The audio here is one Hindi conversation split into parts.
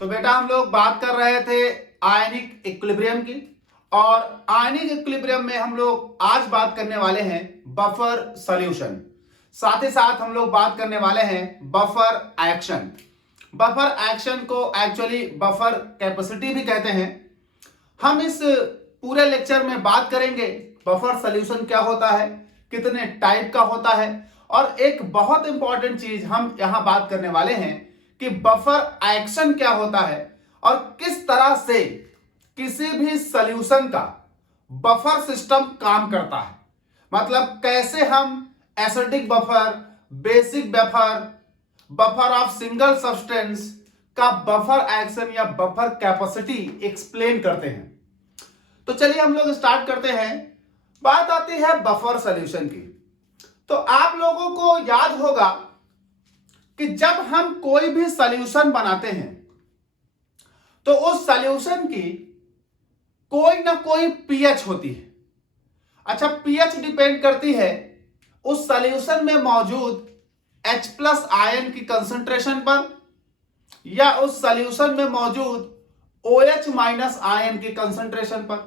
तो बेटा हम लोग बात कर रहे थे आयनिक इक्विलिब्रियम की, और आयनिक इक्विलिब्रियम में हम लोग आज बात करने वाले हैं बफर सॉल्यूशन। साथ ही साथ हम लोग बात करने वाले हैं बफर एक्शन। बफर एक्शन को एक्चुअली बफर कैपेसिटी भी कहते हैं। हम इस पूरे लेक्चर में बात करेंगे बफर सॉल्यूशन क्या होता है, कितने टाइप का होता है, और एक बहुत इंपॉर्टेंट चीज हम यहां बात करने वाले हैं कि बफर एक्शन क्या होता है और किस तरह से किसी भी सॉल्यूशन का बफर सिस्टम काम करता है। मतलब कैसे हम acidic buffer, basic buffer, buffer of single substance का बफर एक्शन या बफर कैपेसिटी एक्सप्लेन करते हैं। तो चलिए हम लोग स्टार्ट करते हैं। बात आती है बफर सॉल्यूशन की। तो आप लोगों को याद होगा कि जब हम कोई भी सॉल्यूशन बनाते हैं तो उस सॉल्यूशन की कोई ना कोई पीएच होती है। अच्छा, पीएच डिपेंड करती है उस सॉल्यूशन में मौजूद H प्लस आयन की कंसंट्रेशन पर या उस सॉल्यूशन में मौजूद OH माइनस आयन की कंसंट्रेशन पर।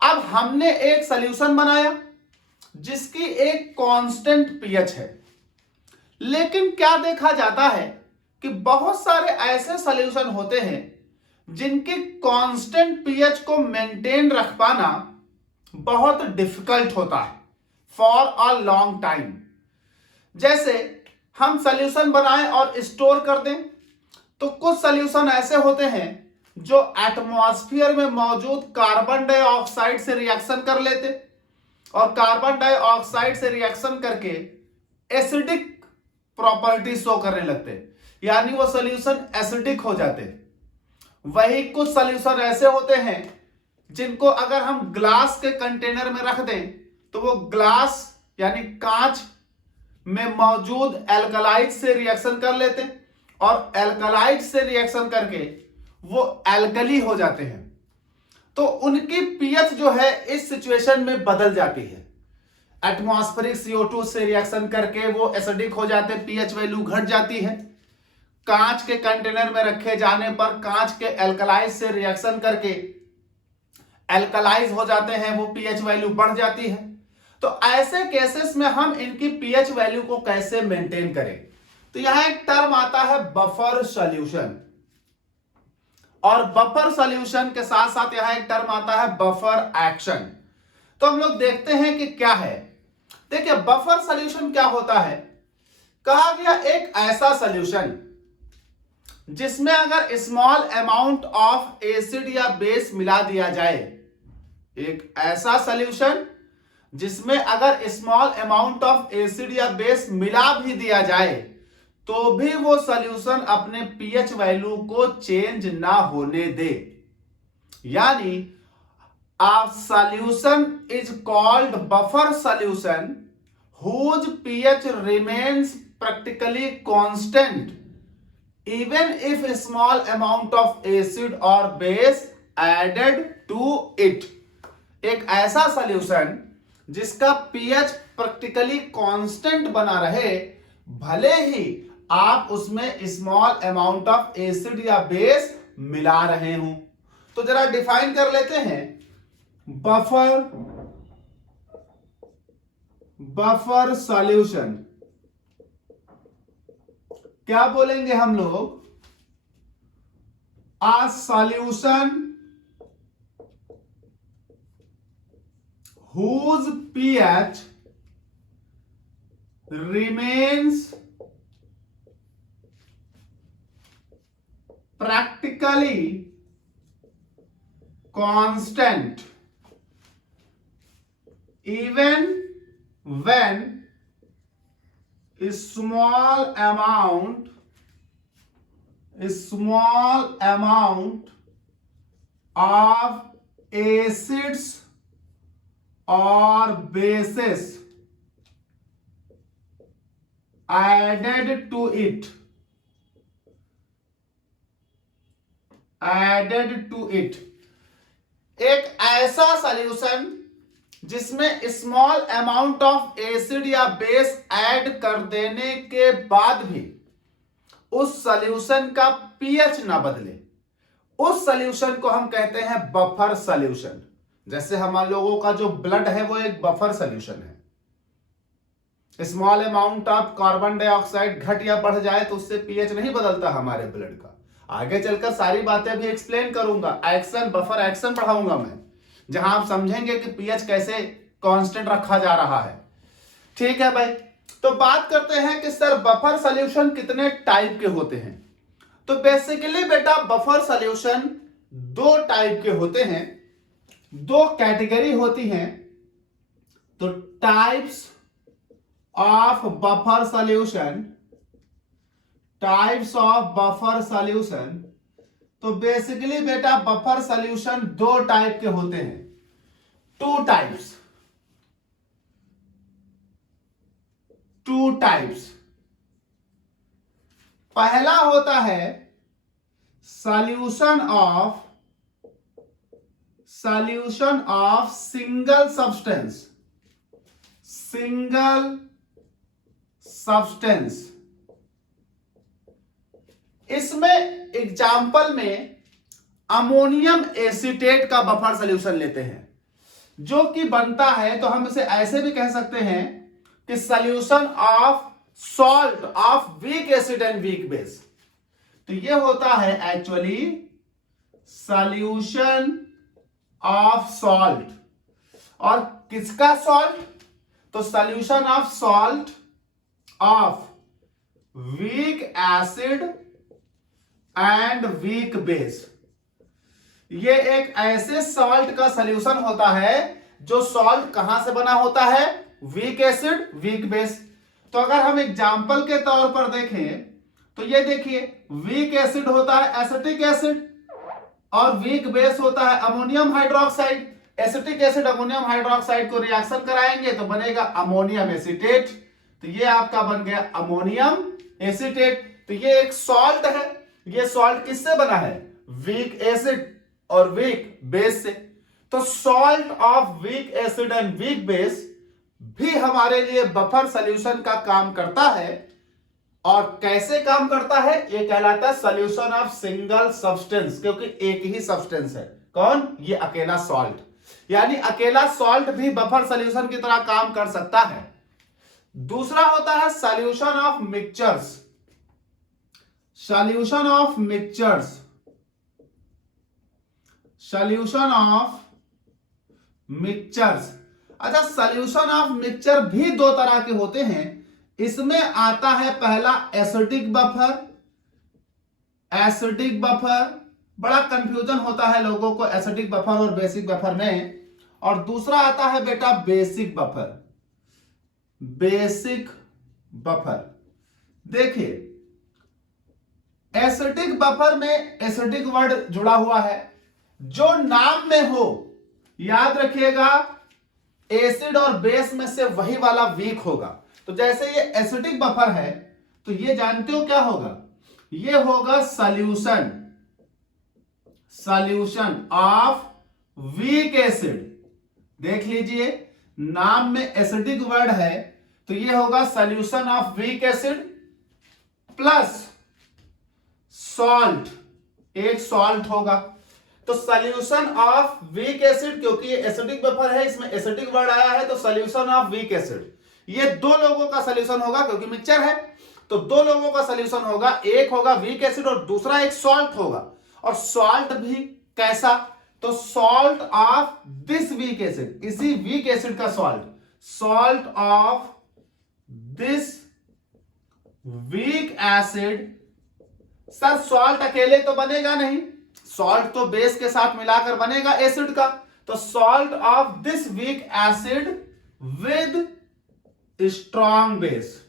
अब हमने एक सॉल्यूशन बनाया जिसकी एक कांस्टेंट पीएच है, लेकिन क्या देखा जाता है कि बहुत सारे ऐसे सॉल्यूशन होते हैं जिनकी कांस्टेंट पीएच को मेंटेन रख पाना बहुत डिफिकल्ट होता है फॉर अ लॉन्ग टाइम। जैसे हम सॉल्यूशन बनाएं और स्टोर कर दें, तो कुछ सॉल्यूशन ऐसे होते हैं जो एटमॉस्फेयर में मौजूद कार्बन डाइऑक्साइड से रिएक्शन कर लेते और कार्बन डाइऑक्साइड से रिएक्शन करके एसिडिक प्रॉपर्टी शो करने लगते, यानी वो सॉल्यूशन एसिडिक हो जाते। वही कुछ सॉल्यूशन ऐसे होते हैं जिनको अगर हम ग्लास के कंटेनर में रख दें तो वो ग्लास यानी कांच में मौजूद एल्कलाइड से रिएक्शन कर लेते और एल्कलाइड से रिएक्शन करके वो एल्कली हो जाते हैं। तो उनकी पीएच जो है इस सिचुएशन में बदल जाती है। एटमॉस्फेरिक CO2 से रिएक्शन करके वो एसिडिक हो जाते, पीएच वैल्यू घट जाती है। कांच के कंटेनर में रखे जाने पर कांच के एल्कलाइज से रिएक्शन करके एल्कलाइज हो जाते हैं, वो पीएच वैल्यू बढ़ जाती है। तो ऐसे केसेस में हम इनकी पीएच वैल्यू को कैसे मेंटेन करें, तो यहां एक टर्म आता है बफर सॉल्यूशन, और बफर सॉल्यूशन के साथ साथ यहां एक टर्म आता है बफर एक्शन। तो हम लोग देखते हैं कि क्या है। देखिए बफर सॉल्यूशन क्या होता है। कहा गया एक ऐसा सॉल्यूशन जिसमें अगर स्मॉल अमाउंट ऑफ एसिड या बेस मिला दिया जाए, एक ऐसा सॉल्यूशन जिसमें अगर स्मॉल अमाउंट ऑफ एसिड या बेस मिला भी दिया जाए तो भी वो सॉल्यूशन अपने पीएच वैल्यू को चेंज ना होने दे। यानी a solution is called buffer solution whose pH remains practically constant even if a small amount of acid or base added to it। एक ऐसा सॉल्यूशन जिसका पीएच प्रैक्टिकली कांस्टेंट बना रहे, भले ही आप उसमें स्मॉल अमाउंट ऑफ एसिड या बेस मिला रहे हो। तो जरा डिफाइन कर लेते हैं बफर सॉल्यूशन क्या बोलेंगे हम लोग। आ solution whose pH remains practically constant even when a small amount of acids or bases added to it एक ऐसा सॉल्यूशन जिसमें स्मॉल अमाउंट ऑफ एसिड या बेस ऐड कर देने के बाद भी उस सॉल्यूशन का पीएच ना बदले, उस सॉल्यूशन को हम कहते हैं बफर सॉल्यूशन। जैसे हम लोगों का जो ब्लड है वो एक बफर सॉल्यूशन है। Small amount of carbon dioxide घट या बढ़ जाए तो उससे पीएच नहीं बदलता हमारे ब्लड का। आगे चलकर सारी बातें भी एक्सप्लेन करूंगा, एक्शन बफर एक्शन पढ़ाऊंगा मैं, जहां आप समझेंगे कि पीएच कैसे कांस्टेंट रखा जा रहा है। ठीक है भाई, तो बात करते हैं कि सर बफर सॉल्यूशन कितने टाइप के होते हैं। तो बेसिकली बेटा बफर सॉल्यूशन दो टाइप के होते हैं, दो कैटेगरी होती हैं। तो types of buffer solution, types of buffer solution, तो बेसिकली बेटा बफर सॉल्यूशन दो टाइप के होते हैं, टू टाइप्स, टू टाइप्स। पहला होता है solution of single substance, single substance. इसमें एग्जाम्पल में अमोनियम एसीटेट का बफर सॉल्यूशन लेते हैं, जो कि बनता है, तो हम इसे ऐसे भी कह सकते हैं कि solution of salt of weak acid and weak base. तो ये होता है एक्चुअली सॉल्यूशन ऑफ सॉल्ट। और किसका सॉल्ट? तो solution of salt of weak acid and weak base. ये एक ऐसे सॉल्ट का सॉल्यूशन होता है जो सॉल्ट कहां से बना होता है? Weak acid weak base. तो अगर हम एग्जाम्पल के तौर पर देखें तो ये देखिए, वीक एसिड होता है एसिटिक एसिड और वीक बेस होता है ammonium hydroxide. Acetic acid ammonium hydroxide को रिएक्शन कराएंगे तो बनेगा अमोनियम एसीटेट। तो ये आपका बन गया अमोनियम एसीटेट। तो ये एक सॉल्ट है। ये सॉल्ट किससे बना है? वीक एसिड और वीक बेस से। तो salt of weak acid and weak base भी हमारे लिए बफर सॉल्यूशन का काम करता है। और कैसे काम करता है? ये कहलाता है सॉल्यूशन ऑफ सिंगल सब्सटेंस, क्योंकि एक ही सब्सटेंस है। कौन? ये अकेला सॉल्ट। यानी अकेला सॉल्ट भी बफर सॉल्यूशन की तरह काम कर सकता है। दूसरा होता है solution of mixtures, solution of mixtures, solution of mixtures. अच्छा, सॉल्यूशन ऑफ मिक्सचर भी दो तरह के होते हैं। इसमें आता है पहला एसिडिक बफर। एसिडिक बफर, बड़ा कंफ्यूजन होता है लोगों को एसिडिक बफर और बेसिक बफर में। और दूसरा आता है बेटा बेसिक बफर। बेसिक बफर देखिए, एसिडिक बफर में एसिडिक वर्ड जुड़ा हुआ है। जो नाम में हो, याद रखिएगा, एसिड और बेस में से वही वाला वीक होगा। तो जैसे ये एसिडिक बफर है तो ये जानते हो क्या होगा? ये होगा solution, solution of weak acid. देख लीजिए, नाम में एसिडिक वर्ड है तो ये होगा solution of weak acid plus salt, एक सॉल्ट होगा। तो सॉल्यूशन ऑफ वीक एसिड, क्योंकि ये एसिडिक बफर है, इसमें एसिडिक वर्ड आया है, तो सॉल्यूशन ऑफ वीक एसिड। ये दो लोगों का सॉल्यूशन होगा, क्योंकि मिक्सचर है तो दो लोगों का सॉल्यूशन होगा। एक होगा वीक एसिड और दूसरा एक सॉल्ट होगा। और सॉल्ट भी कैसा? तो salt of this weak acid, इसी वीक एसिड का salt, salt of this weak acid. Sir salt अकेले तो बनेगा नहीं, सॉल्ट तो बेस के साथ मिलाकर बनेगा एसिड का। तो salt of this weak acid with strong base.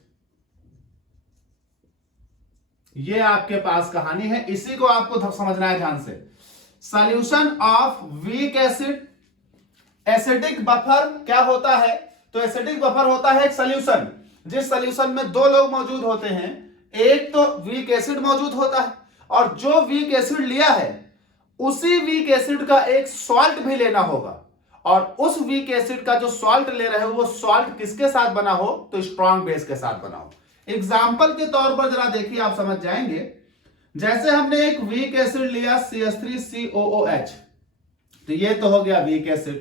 ये आपके पास कहानी है, इसी को आपको समझना है ध्यान से। Solution of weak acid, acidic buffer क्या होता है? तो एसिडिक बफर होता है एक सॉल्यूशन जिस सॉल्यूशन में दो लोग मौजूद होते हैं। एक तो वीक एसिड मौजूद होता है और जो वीक एसिड लिया है उसी वीक एसिड का एक सॉल्ट भी लेना होगा। और उस वीक एसिड का जो सॉल्ट ले रहे हो वो सॉल्ट किसके साथ बना हो? तो स्ट्रॉन्ग बेस के साथ बना हो। एग्जाम्पल के तौर पर जरा देखिए, आप समझ जाएंगे। जैसे हमने एक वीक एसिड लिया CH3COOH, तो ये तो हो गया वीक एसिड,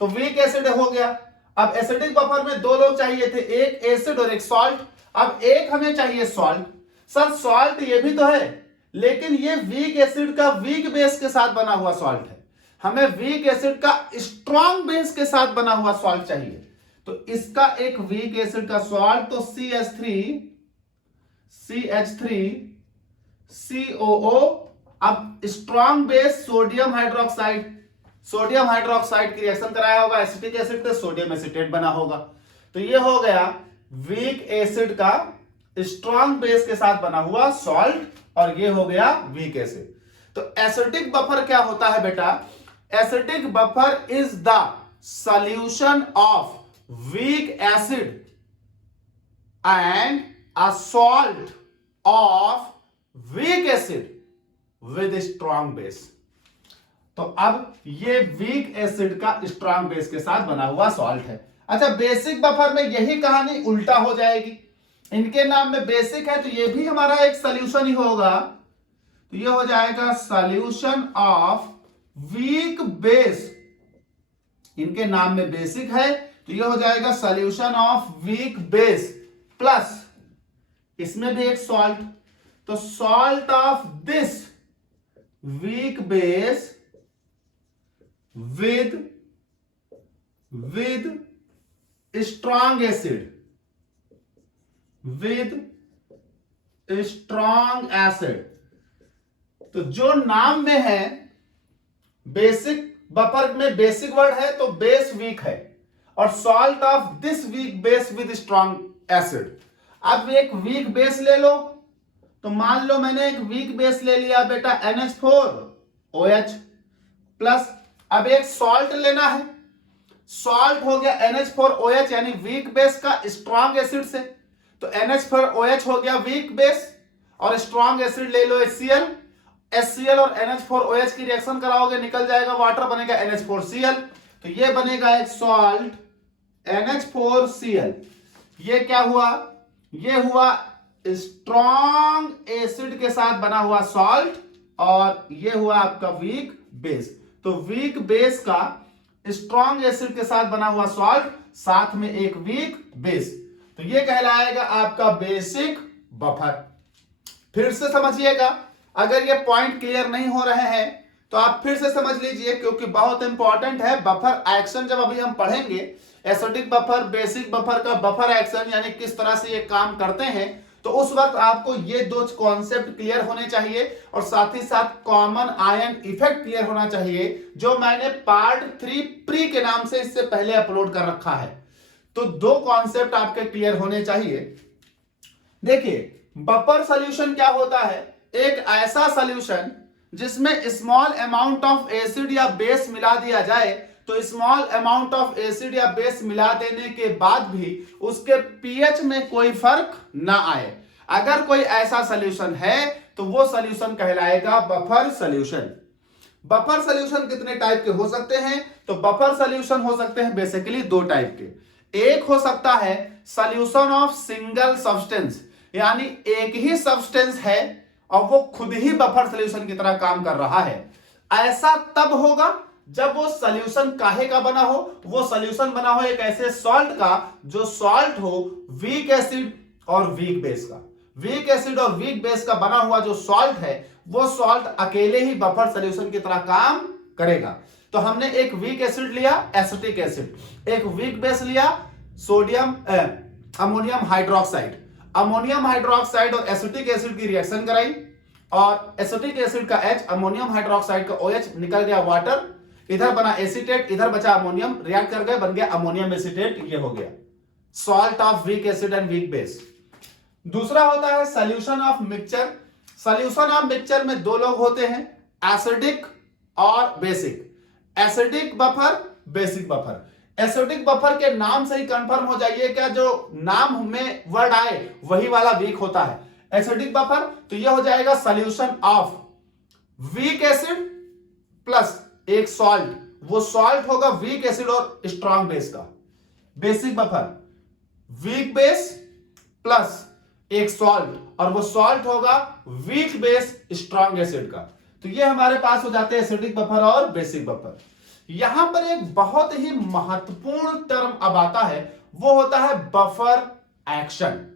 तो वीक एसिड हो गया। अब एसिडिक बफर में दो लोग चाहिए थे, एक एसिड और एक सॉल्ट। अब एक हमें चाहिए सॉल्ट। सर सॉल्ट ये भी तो है, लेकिन ये वीक एसिड का वीक बेस के साथ बना हुआ सॉल्ट है। हमें वीक एसिड का स्ट्रॉन्ग बेस के साथ बना हुआ सॉल्ट चाहिए। तो इसका एक वीक एसिड का सॉल्ट, तो CH3COO। अब strong base sodium hydroxide, sodium hydroxide की रिएक्शन कराया होगा एसिटिक एसिड से, सोडियम एसीटेट बना होगा। तो ये हो गया वीक एसिड का स्ट्रॉन्ग बेस के साथ बना हुआ सॉल्ट, और ये हो गया वीक एसिड। तो एसिडिक बफर क्या होता है बेटा? Acidic buffer is the solution of weak acid and a salt of weak acid with strong base. तो अब ये वीक एसिड का स्ट्रॉन्ग बेस के साथ बना हुआ सॉल्ट है। अच्छा, बेसिक बफर में यही कहानी उल्टा हो जाएगी। इनके नाम में बेसिक है, तो ये भी हमारा एक सॉल्यूशन ही होगा। तो ये हो जाएगा सॉल्यूशन ऑफ वीक बेस। इनके नाम में बेसिक है, तो ये हो जाएगा solution of weak base plus इसमें भी एक सॉल्ट, तो salt of this weak base with strong acid, with strong acid। तो जो नाम में है बेसिक बफर में बेसिक वर्ड है, तो बेस वीक है, और salt of this weak base with strong acid. अब एक वीक बेस ले लो, तो मान लो मैंने एक वीक बेस ले लिया बेटा NH4OH प्लस, अब एक सॉल्ट लेना है, सॉल्ट हो गया NH4OH यानी वीक बेस का स्ट्रॉन्ग एसिड से, तो NH4OH हो गया वीक बेस, और स्ट्रॉन्ग एसिड ले लो HCl और NH4OH की रिएक्शन कराओगे, निकल जाएगा वाटर, बनेगा NH4Cl। तो ये बनेगा एक सॉल्ट NH4Cl। ये क्या हुआ? ये हुआ स्ट्रॉन्ग एसिड के साथ बना हुआ सॉल्ट, और ये हुआ आपका वीक बेस। तो वीक बेस का स्ट्रॉन्ग एसिड के साथ बना हुआ सॉल्ट, साथ में एक वीक बेस, तो ये कहलाएगा आपका बेसिक बफर। फिर से समझिएगा, अगर ये पॉइंट क्लियर नहीं हो रहे हैं तो आप फिर से समझ लीजिए, क्योंकि बहुत इंपॉर्टेंट है। बफर एक्शन जब अभी हम पढ़ेंगे, एसिडिक बफर बेसिक बफर का बफर एक्शन यानी किस तरह से ये काम करते हैं, तो उस वक्त आपको ये दो कॉन्सेप्ट क्लियर होने चाहिए, और साथ ही साथ कॉमन आयन इफेक्ट क्लियर होना चाहिए, जो मैंने पार्ट 3 प्री के नाम से इससे पहले अपलोड कर रखा है। तो दो कॉन्सेप्ट आपके क्लियर होने चाहिए। देखिए, बफर सॉल्यूशन क्या होता है? एक ऐसा सॉल्यूशन जिसमें स्मॉल अमाउंट ऑफ एसिड या बेस मिला दिया जाए, तो स्मॉल अमाउंट ऑफ एसिड या बेस मिला देने के बाद भी उसके पीएच में कोई फर्क ना आए। अगर कोई ऐसा सॉल्यूशन है तो वो सॉल्यूशन कहलाएगा बफर सॉल्यूशन। बफर सॉल्यूशन कितने टाइप के हो सकते हैं? तो बफर सॉल्यूशन हो सकते हैं बेसिकली दो टाइप के। एक हो सकता है सॉल्यूशन ऑफ सिंगल सब्सटेंस, यानी एक ही सब्सटेंस है और वो खुद ही बफर सॉल्यूशन की तरह काम कर रहा है। ऐसा तब होगा जब वो सॉल्यूशन काहे का बना हो? वो सॉल्यूशन बना हो एक ऐसे सॉल्ट का जो सॉल्ट हो वीक एसिड और वीक बेस का। वीक एसिड और वीक बेस का बना हुआ जो सॉल्ट है, वो सॉल्ट अकेले ही बफर सॉल्यूशन की तरह काम करेगा। तो हमने एक वीक एसिड लिया एसिटिक एसिड, एक वीक बेस लिया sodium ammonium hydroxide. Ammonium hydroxide और एसिटिक एसिड की रिएक्शन कराई, और एसिटिक एसिड का H, अमोनियम हाइड्रोक्साइड का OH, निकल गया वाटर, इधर बना एसीटेट, इधर बचा अमोनियम, रिएक्ट कर गए, बन गया अमोनियम एसीटेट। ये हो गया salt of weak acid and weak base. दूसरा होता है solution of mixture. Solution of mixture में दो लोग होते हैं, एसिडिक और basic. Acidic buffer, basic buffer. Acidic buffer के नाम से ही कंफर्म हो जाइए, क्या जो नाम में वर्ड आए वही वाला वीक होता है एसिडिक बफर। तो यह हो जाएगा solution of weak acid plus एक सॉल्ट, वो सॉल्ट होगा वीक एसिड और स्ट्रॉन्ग बेस का। Basic buffer weak base plus एक सॉल्ट, और वो सॉल्ट होगा वीक बेस स्ट्रॉन्ग एसिड का। तो ये हमारे पास हो जाते हैं एसिडिक बफर और बेसिक बफर। यहां पर एक बहुत ही महत्वपूर्ण टर्म अब आता है, वो होता है बफर एक्शन।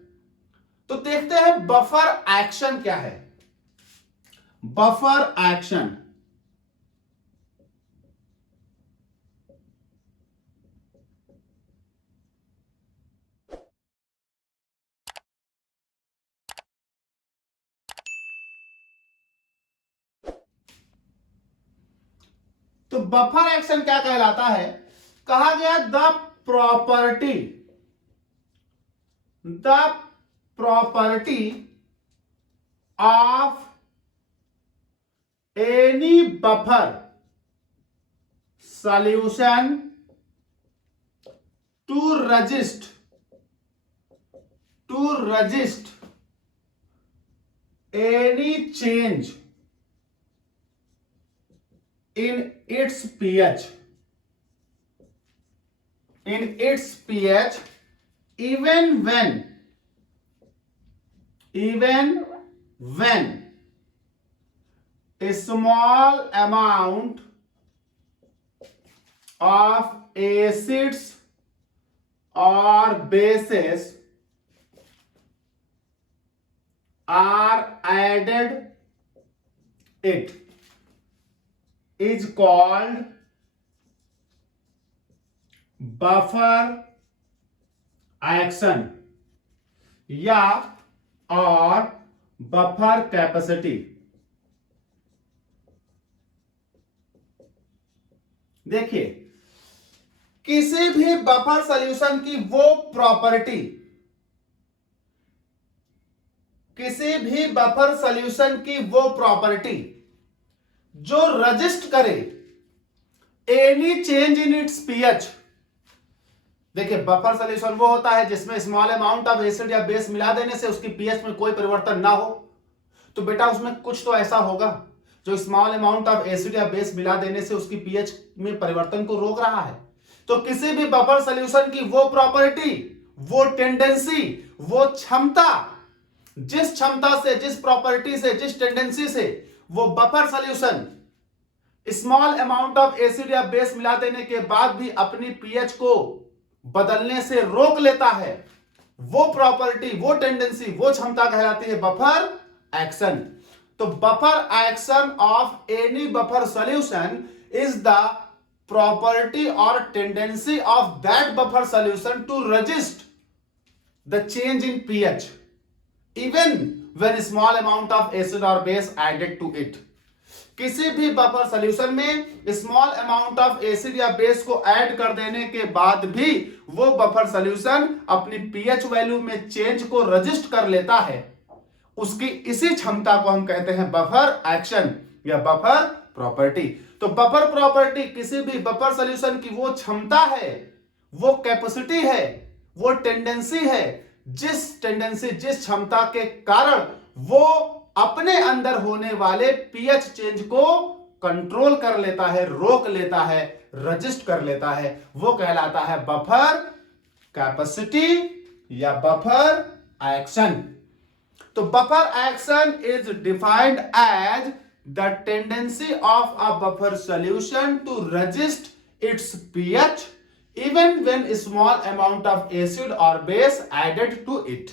तो देखते हैं बफर एक्शन क्या है। बफर एक्शन, तो बफर एक्शन क्या कहलाता है? कहा गया property the property of any buffer solution to resist any change in its pH even when a small amount of acids or bases are added, it is called buffer action या और बफर कैपेसिटी। देखिए, किसी भी बफर सॉल्यूशन की वो प्रॉपर्टी, जो रजिस्ट करे any change in its pH. देखिए, बफर सॉल्यूशन वो होता है जिसमें स्मॉल अमाउंट ऑफ एसिड या बेस मिला देने से उसकी पीएच में कोई परिवर्तन ना हो। तो बेटा उसमें कुछ तो ऐसा होगा जो स्मॉल अमाउंट ऑफ एसिड या बेस मिला देने से उसकी पीएच में परिवर्तन को रोक रहा है। तो किसी भी बफर सॉल्यूशन की वो प्रॉपर्टी, वो टेंडेंसी, वो क्षमता, जिस क्षमता से, जिस प्रॉपर्टी से, जिस टेंडेंसी से वो buffer solution small amount of acid या बेस मिला देने के बाद भी अपनी पीएच को बदलने से रोक लेता है, वो प्रॉपर्टी, वो टेंडेंसी, वो क्षमता कहलाती है बफर एक्शन। तो buffer action of any buffer solution is the property और tendency of that buffer solution to resist the change in pH even when small amount of acid और बेस एडेड टू इट। किसी भी बफर सॉल्यूशन में स्मॉल अमाउंट ऑफ एसिड या बेस को ऐड कर देने के बाद भी वो बफर सॉल्यूशन अपनी पीएच वैल्यू में चेंज को रजिस्ट कर लेता है, उसकी इसी क्षमता को हम कहते हैं बफर एक्शन या बफर प्रॉपर्टी। तो बफर प्रॉपर्टी किसी भी बफर सॉल्यूशन की वो क्षमता है, वो कैपेसिटी है, वो टेंडेंसी है, जिस क्षमता के कारण वो अपने अंदर होने वाले पीएच चेंज को कंट्रोल कर लेता है, रोक लेता है, रजिस्ट कर लेता है, वो कहलाता है बफर कैपेसिटी या बफर एक्शन। तो buffer action is defined as the tendency of a buffer solution to resist its pH even when small amount of acid और बेस एडेड टू इट।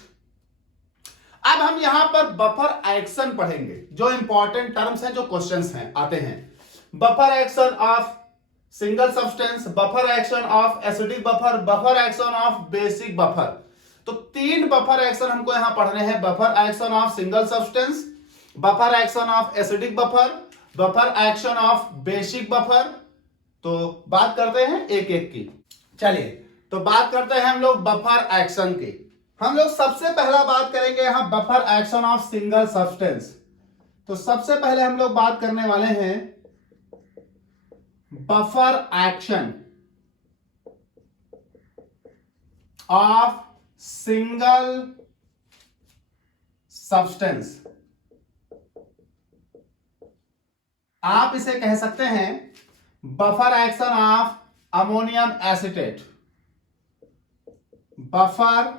अब हम यहां पर बफर एक्शन पढ़ेंगे, जो इंपॉर्टेंट टर्म्स हैं, जो क्वेश्चंस हैं, आते हैं। Buffer action of single substance, buffer action of acidic buffer, buffer action of basic buffer. तो 3 बफर एक्शन हमको यहां पढ़ने हैं। Buffer action of single substance, buffer action of acidic buffer, buffer action of basic buffer. तो बात करते हैं एक एक की। चलिए, तो बात करते हैं हम लोग बफर एक्शन की। हम लोग सबसे पहला बात करेंगे यहां buffer action of single substance. तो सबसे पहले हम लोग बात करने वाले हैं buffer action of single substance. आप इसे कह सकते हैं buffer action of ammonium acetate, buffer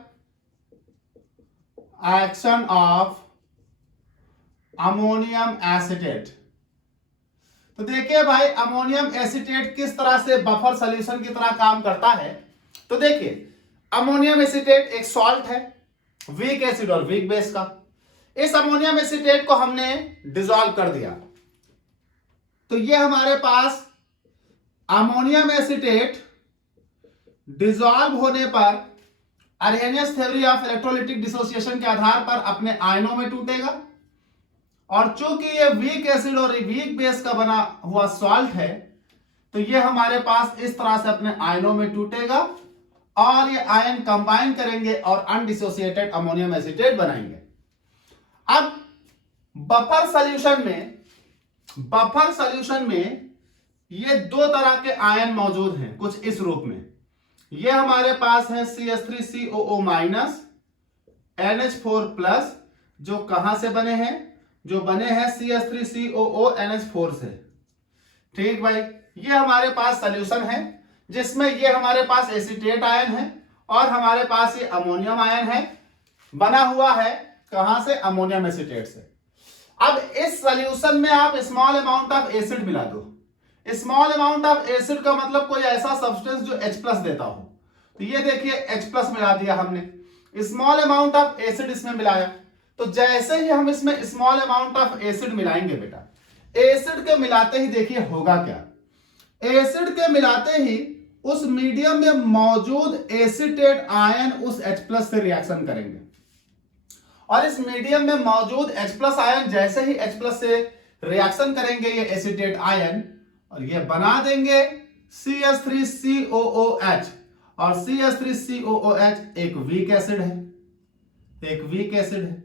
action of ammonium acetate. तो देखिए भाई अमोनियम एसीटेट किस तरह से बफर सॉल्यूशन की तरह काम करता है। तो देखिए अमोनियम एसीटेट एक सॉल्ट है, वीक एसिड और वीक बेस का। इस अमोनियम एसीटेट को हमने डिसॉल्व कर दिया, तो ये हमारे पास अमोनियम एसीटेट डिसॉल्व होने पर अर्हेनियस थ्योरी ऑफ इलेक्ट्रोलिटिक डिसोसिएशन के आधार पर अपने आयनों में टूटेगा, और चूंकि ये वीक एसिड और वीक बेस का बना हुआ सॉल्ट है, तो ये हमारे पास इस तरह से अपने आयनों में टूटेगा और ये आयन कंबाइन करेंगे और अनडिसोसिएटेड अमोनियम एसीटेट बनाएंगे। अब बफर सॉल्यूशन में ये दो तरह के आयन मौजूद हैं, कुछ इस रूप में। ये हमारे पास है CH3COO माइनस NH4 जो कहां से बने हैं, जो बने हैं CH3COO NH4 से। ठीक भाई, ये हमारे पास सॉल्यूशन है जिसमें ये हमारे पास एसीटेट आयन है और हमारे पास ये अमोनियम आयन है, बना हुआ है कहां से, अमोनियम एसीटेट से। अब इस सॉल्यूशन में आप स्मॉल अमाउंट ऑफ एसिड मिला दो। स्मॉल अमाउंट ऑफ एसिड का मतलब कोई ऐसा सब्सटेंस जो H+ देता हो। तो ये देखिए H+ मिला दिया हमने, स्मॉल अमाउंट ऑफ एसिड इसमें मिलाया। तो जैसे ही हम इसमें स्मॉल अमाउंट ऑफ एसिड मिलाएंगे बेटा, एसिड के मिलाते ही देखिए होगा क्या, एसिड के मिलाते ही उस मीडियम में मौजूद एसीटेट आयन उस H+ से रिएक्शन करेंगे, और इस मीडियम में मौजूद H+ आयन जैसे ही H+ से रिएक्शन करेंगे ये एसीटेट आयन, और ये बना देंगे CH3COOH, और CH3COOH एक वीक एसिड है, एक वीक एसिड है।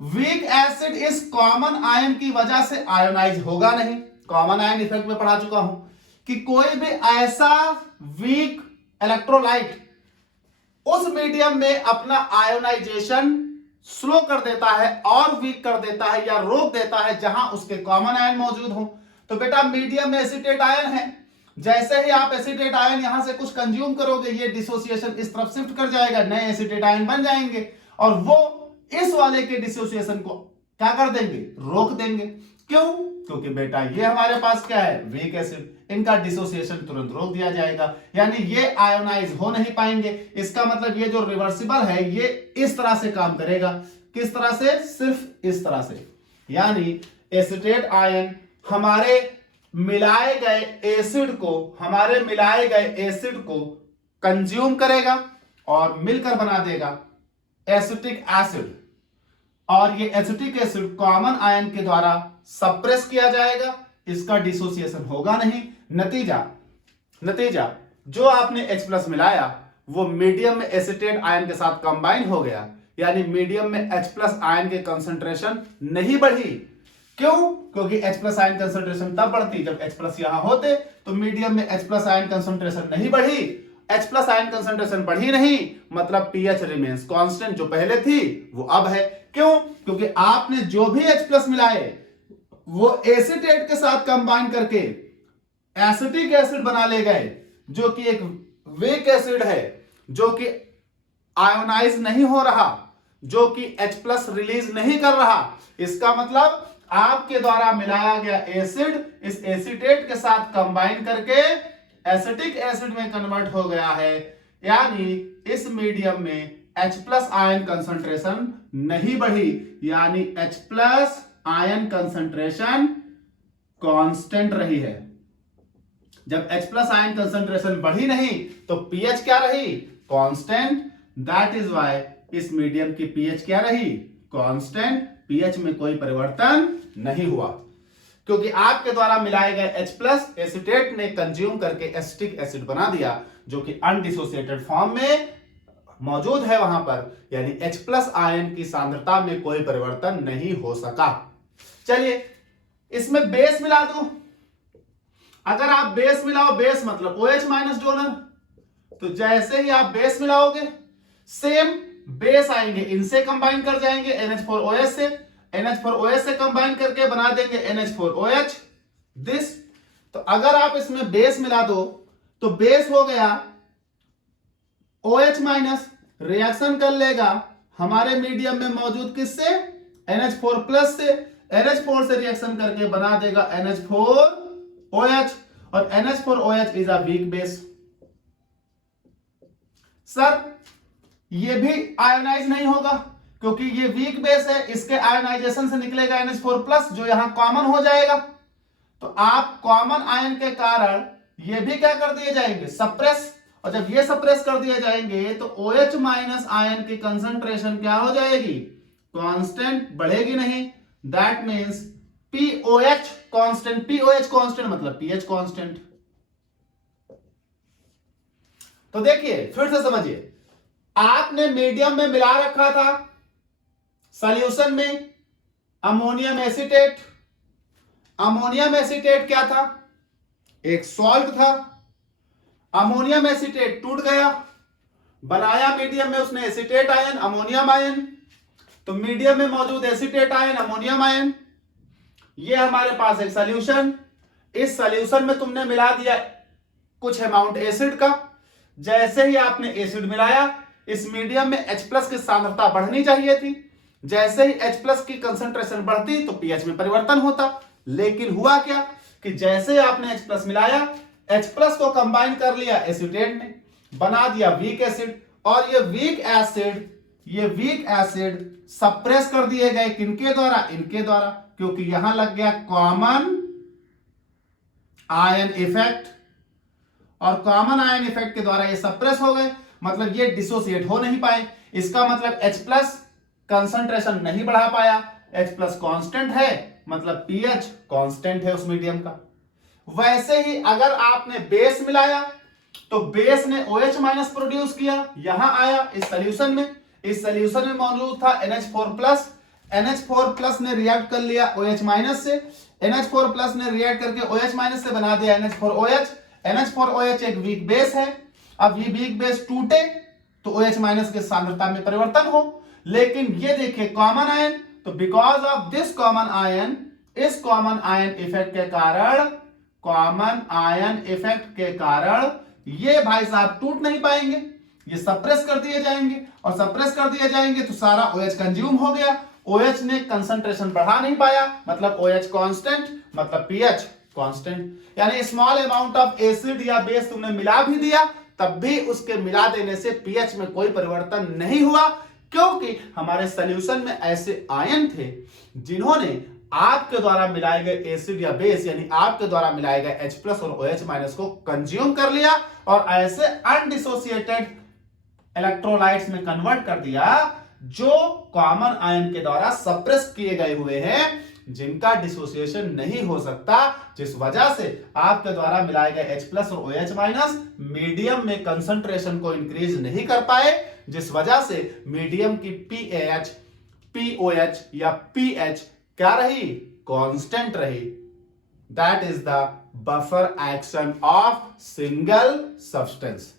वीक एसिड इस कॉमन आयन की वजह से आयोनाइज होगा नहीं। कॉमन आयन इफेक्ट में पढ़ा चुका हूं कि कोई भी ऐसा वीक इलेक्ट्रोलाइट उस मीडियम में अपना आयोनाइजेशन स्लो कर देता है और वीक कर देता है या रोक देता है जहां उसके कॉमन आयन मौजूद हो। तो बेटा मीडियम में एसीटेट आयन है, जैसे ही आप एसीटेट आयन यहां से कुछ कंज्यूम करोगे, ये डिसोसिएशन इस तरफ शिफ्ट कर जाएगा, नए एसीटेट आयन बन जाएंगे और वो इस वाले के डिसोसिएशन को क्या कर देंगे, रोक देंगे। क्यों? क्योंकि बेटा ये हमारे पास क्या है, वीक एसिड, इनका डिसोसिएशन तुरंत रोक दिया जाएगा, यानी ये आयोनाइज हो नहीं पाएंगे। इसका मतलब ये जो रिवर्सिबल है ये इस तरह से काम करेगा। किस तरह से? सिर्फ इस तरह से, यानी एसीटेट आयन हमारे मिलाए गए एसिड को कंज्यूम करेगा और मिलकर बना देगा एसिटिक एसिड, और ये एसिटिक एसिड कॉमन आयन के द्वारा सप्रेस किया जाएगा, इसका डिसोसिएशन होगा नहीं। नतीजा जो आपने H+ मिलाया वो मीडियम में एसिटेट आयन के साथ कंबाइन हो गया, यानी मीडियम में H+ आयन के कंसंट्रेशन नहीं बढ़ी। क्यों? क्योंकि H+ आयन कंसंट्रेशन तब बढ़ती जब H+ यहां होते, तो मीडियम में H+ आयन कंसंट्रेशन नहीं बढ़ी। H+ आयन कंसंट्रेशन बढ़ी नहीं, मतलब pH रिमेन्स कांस्टेंट, जो पहले थी वो अब है। क्यों? क्योंकि आपने जो भी H+ मिलाए वो एसीटेट के साथ कंबाइन करके एसिटिक एसिड बना ले गए, जो कि एक वीक एसिड है, जो कि आयोनाइज नहीं हो रहा, जो कि H+ रिलीज नहीं कर रहा। इसका मतलब आपके द्वारा मिलाया गया एसिड इस एसीटेट के साथ कंबाइन करके एसिटिक एसिड में कन्वर्ट हो गया है, यानी इस मीडियम में H+ आयन कंसंट्रेशन नहीं बढ़ी, यानी H+ आयन कंसंट्रेशन कांस्टेंट रही है। जब H+ आयन कंसंट्रेशन बढ़ी नहीं तो pH क्या रही, कांस्टेंट। दैट इज व्हाई इस मीडियम की pH क्या रही, कांस्टेंट। pH में कोई परिवर्तन नहीं हुआ, क्योंकि आपके द्वारा मिलाए गए H+ एसीटेट ने कंज्यूम करके एसिटिक एसिड बना दिया, जो कि अनडिसोसिएटेड फॉर्म में मौजूद है वहां पर, यानी H+ आयन की सांद्रता में कोई परिवर्तन नहीं हो सका। चलिए इसमें बेस मिला दो। अगर आप बेस मिलाओ, बेस मतलब OH माइनस डोनर, तो जैसे ही आप बेस मिलाओगे सेम बेस आएंगे, इनसे कंबाइन कर जाएंगे NH4OH से, NH4OH से कंबाइन करके बना देंगे NH4OH दिस। तो अगर आप इसमें बेस मिला दो तो बेस हो गया OH माइनस, रिएक्शन कर लेगा हमारे मीडियम में मौजूद किससे, NH4 प्लस से। NH4 से रिएक्शन करके बना देगा NH4OH, और NH4OH is a weak base. Sir ये भी आयोनाइज नहीं होगा क्योंकि ये वीक बेस है, इसके आयोनाइजेशन से निकलेगा NH4 प्लस जो यहां कॉमन हो जाएगा। तो आप कॉमन आयन के कारण ये भी क्या कर दिए जाएंगे, सप्रेस। और जब ये सप्रेस कर दिए जाएंगे तो OH माइनस आयन की कंसंट्रेशन क्या हो जाएगी, कांस्टेंट, बढ़ेगी नहीं। That means POH constant. POH constant मतलब pH कांस्टेंट। तो देखिए फिर से समझिए, आपने मीडियम में मिला रखा था सॉल्यूशन में अमोनियम एसीटेट। अमोनियम एसीटेट क्या था, एक सॉल्ट था। अमोनियम एसीटेट टूट गया, बनाया मीडियम में उसने एसीटेट आयन, अमोनियम आयन। तो मीडियम में मौजूद एसीटेट आयन, अमोनियम आयन, ये हमारे पास एक सॉल्यूशन। इस सॉल्यूशन में तुमने मिला दिया कुछ अमाउंट एसिड का। जैसे ही आपने एसिड मिलाया, इस मीडियम में H प्लस की सांद्रता बढ़नी चाहिए थी। जैसे ही H प्लस की कंसंट्रेशन बढ़ती तो pH में परिवर्तन होता। लेकिन हुआ क्या कि जैसे ही आपने H प्लस मिलाया, H प्लस को कंबाइन कर लिया एसीटेट ने, बना दिया वीक एसिड। और ये वीक एसिड सप्रेस कर दिए गए किनके द्वारा, इनके द्वारा, क्योंकि यहां लग गया कॉमन आयन इफेक्ट। और कॉमन आयन इफेक्ट के द्वारा ये सप्रेस हो गए, मतलब ये डिसोसिएट हो नहीं पाए। इसका मतलब H प्लस कंसंट्रेशन नहीं बढ़ा पाया। H प्लस कांस्टेंट है, मतलब pH कांस्टेंट है उस मीडियम का। वैसे ही अगर आपने बेस मिलाया तो बेस ने OH माइनस प्रोड्यूस किया, यहां आया इस सॉल्यूशन में। इस सॉल्यूशन में मौजूद था NH4 प्लस। NH4 प्लस ने रिएक्ट कर लिया OH माइनस से। NH4 प्लस ने रिएक्ट करके OH माइनस से बना दिया NH4OH। NH4OH एक वीक बेस है। अब ये वीक बेस टूटे तो OH माइनस के सांद्रता में परिवर्तन हो। लेकिन ये देखिए कॉमन आयन, तो because of this common ion, इस कॉमन आयन इफेक्ट के कारण, कॉमन आयन इफेक्ट के कारण ये भाई साहब टूट नहीं पाएंगे, ये सप्रेस कर दिए जाएंगे। और सप्रेस कर दिए जाएंगे तो सारा OH कंज्यूम हो गया। OH ने कंसंट्रेशन बढ़ा नहीं पाया, मतलब OH कांस्टेंट, मतलब pH कांस्टेंट। यानी स्मॉल अमाउंट ऑफ एसिड या बेस तुमने मिला भी दिया, तब भी उसके मिला देने से pH में कोई परिवर्तन नहीं हुआ, क्योंकि हमारे सॉल्यूशन में ऐसे आयन थे जिन्होंने आपके द्वारा मिलाए गए एसिड या बेस, यानी आपके द्वारा मिलाए गए H प्लस और OH माइनस को कंज्यूम कर लिया और ऐसे अनडिसोसिएटेड इलेक्ट्रोलाइट्स में कन्वर्ट कर दिया जो कॉमन आयन के द्वारा सप्रेस किए गए हुए हैं, जिनका डिसोसिएशन नहीं हो सकता, जिस वजह से आपके द्वारा मिलाए गए H प्लस और OH माइनस मीडियम में कंसंट्रेशन को इंक्रीज नहीं कर पाए, जिस वजह से मीडियम की pH, POH या pH क्या रही, कांस्टेंट रही। That is the buffer action of single substance.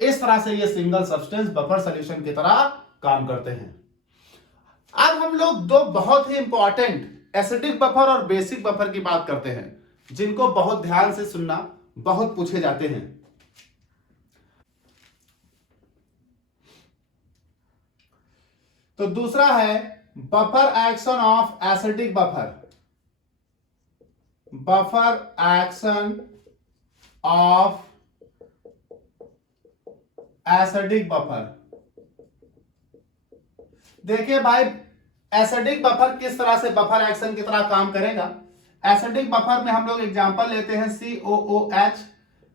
इस तरह से ये सिंगल सब्सटेंस बफर सॉल्यूशन की तरह काम करते हैं। अब हम लोग दो बहुत ही इंपॉर्टेंट एसिडिक बफर और बेसिक बफर की बात करते हैं, जिनको बहुत ध्यान से सुनना, बहुत पूछे जाते हैं। तो दूसरा है buffer action of acidic buffer. Buffer action of acidic buffer. देखिए भाई, एसिडिक बफर किस तरह से बफर एक्शन की तरह काम करेगा। एसिडिक बफर में हम लोग एग्जांपल लेते हैं COOH,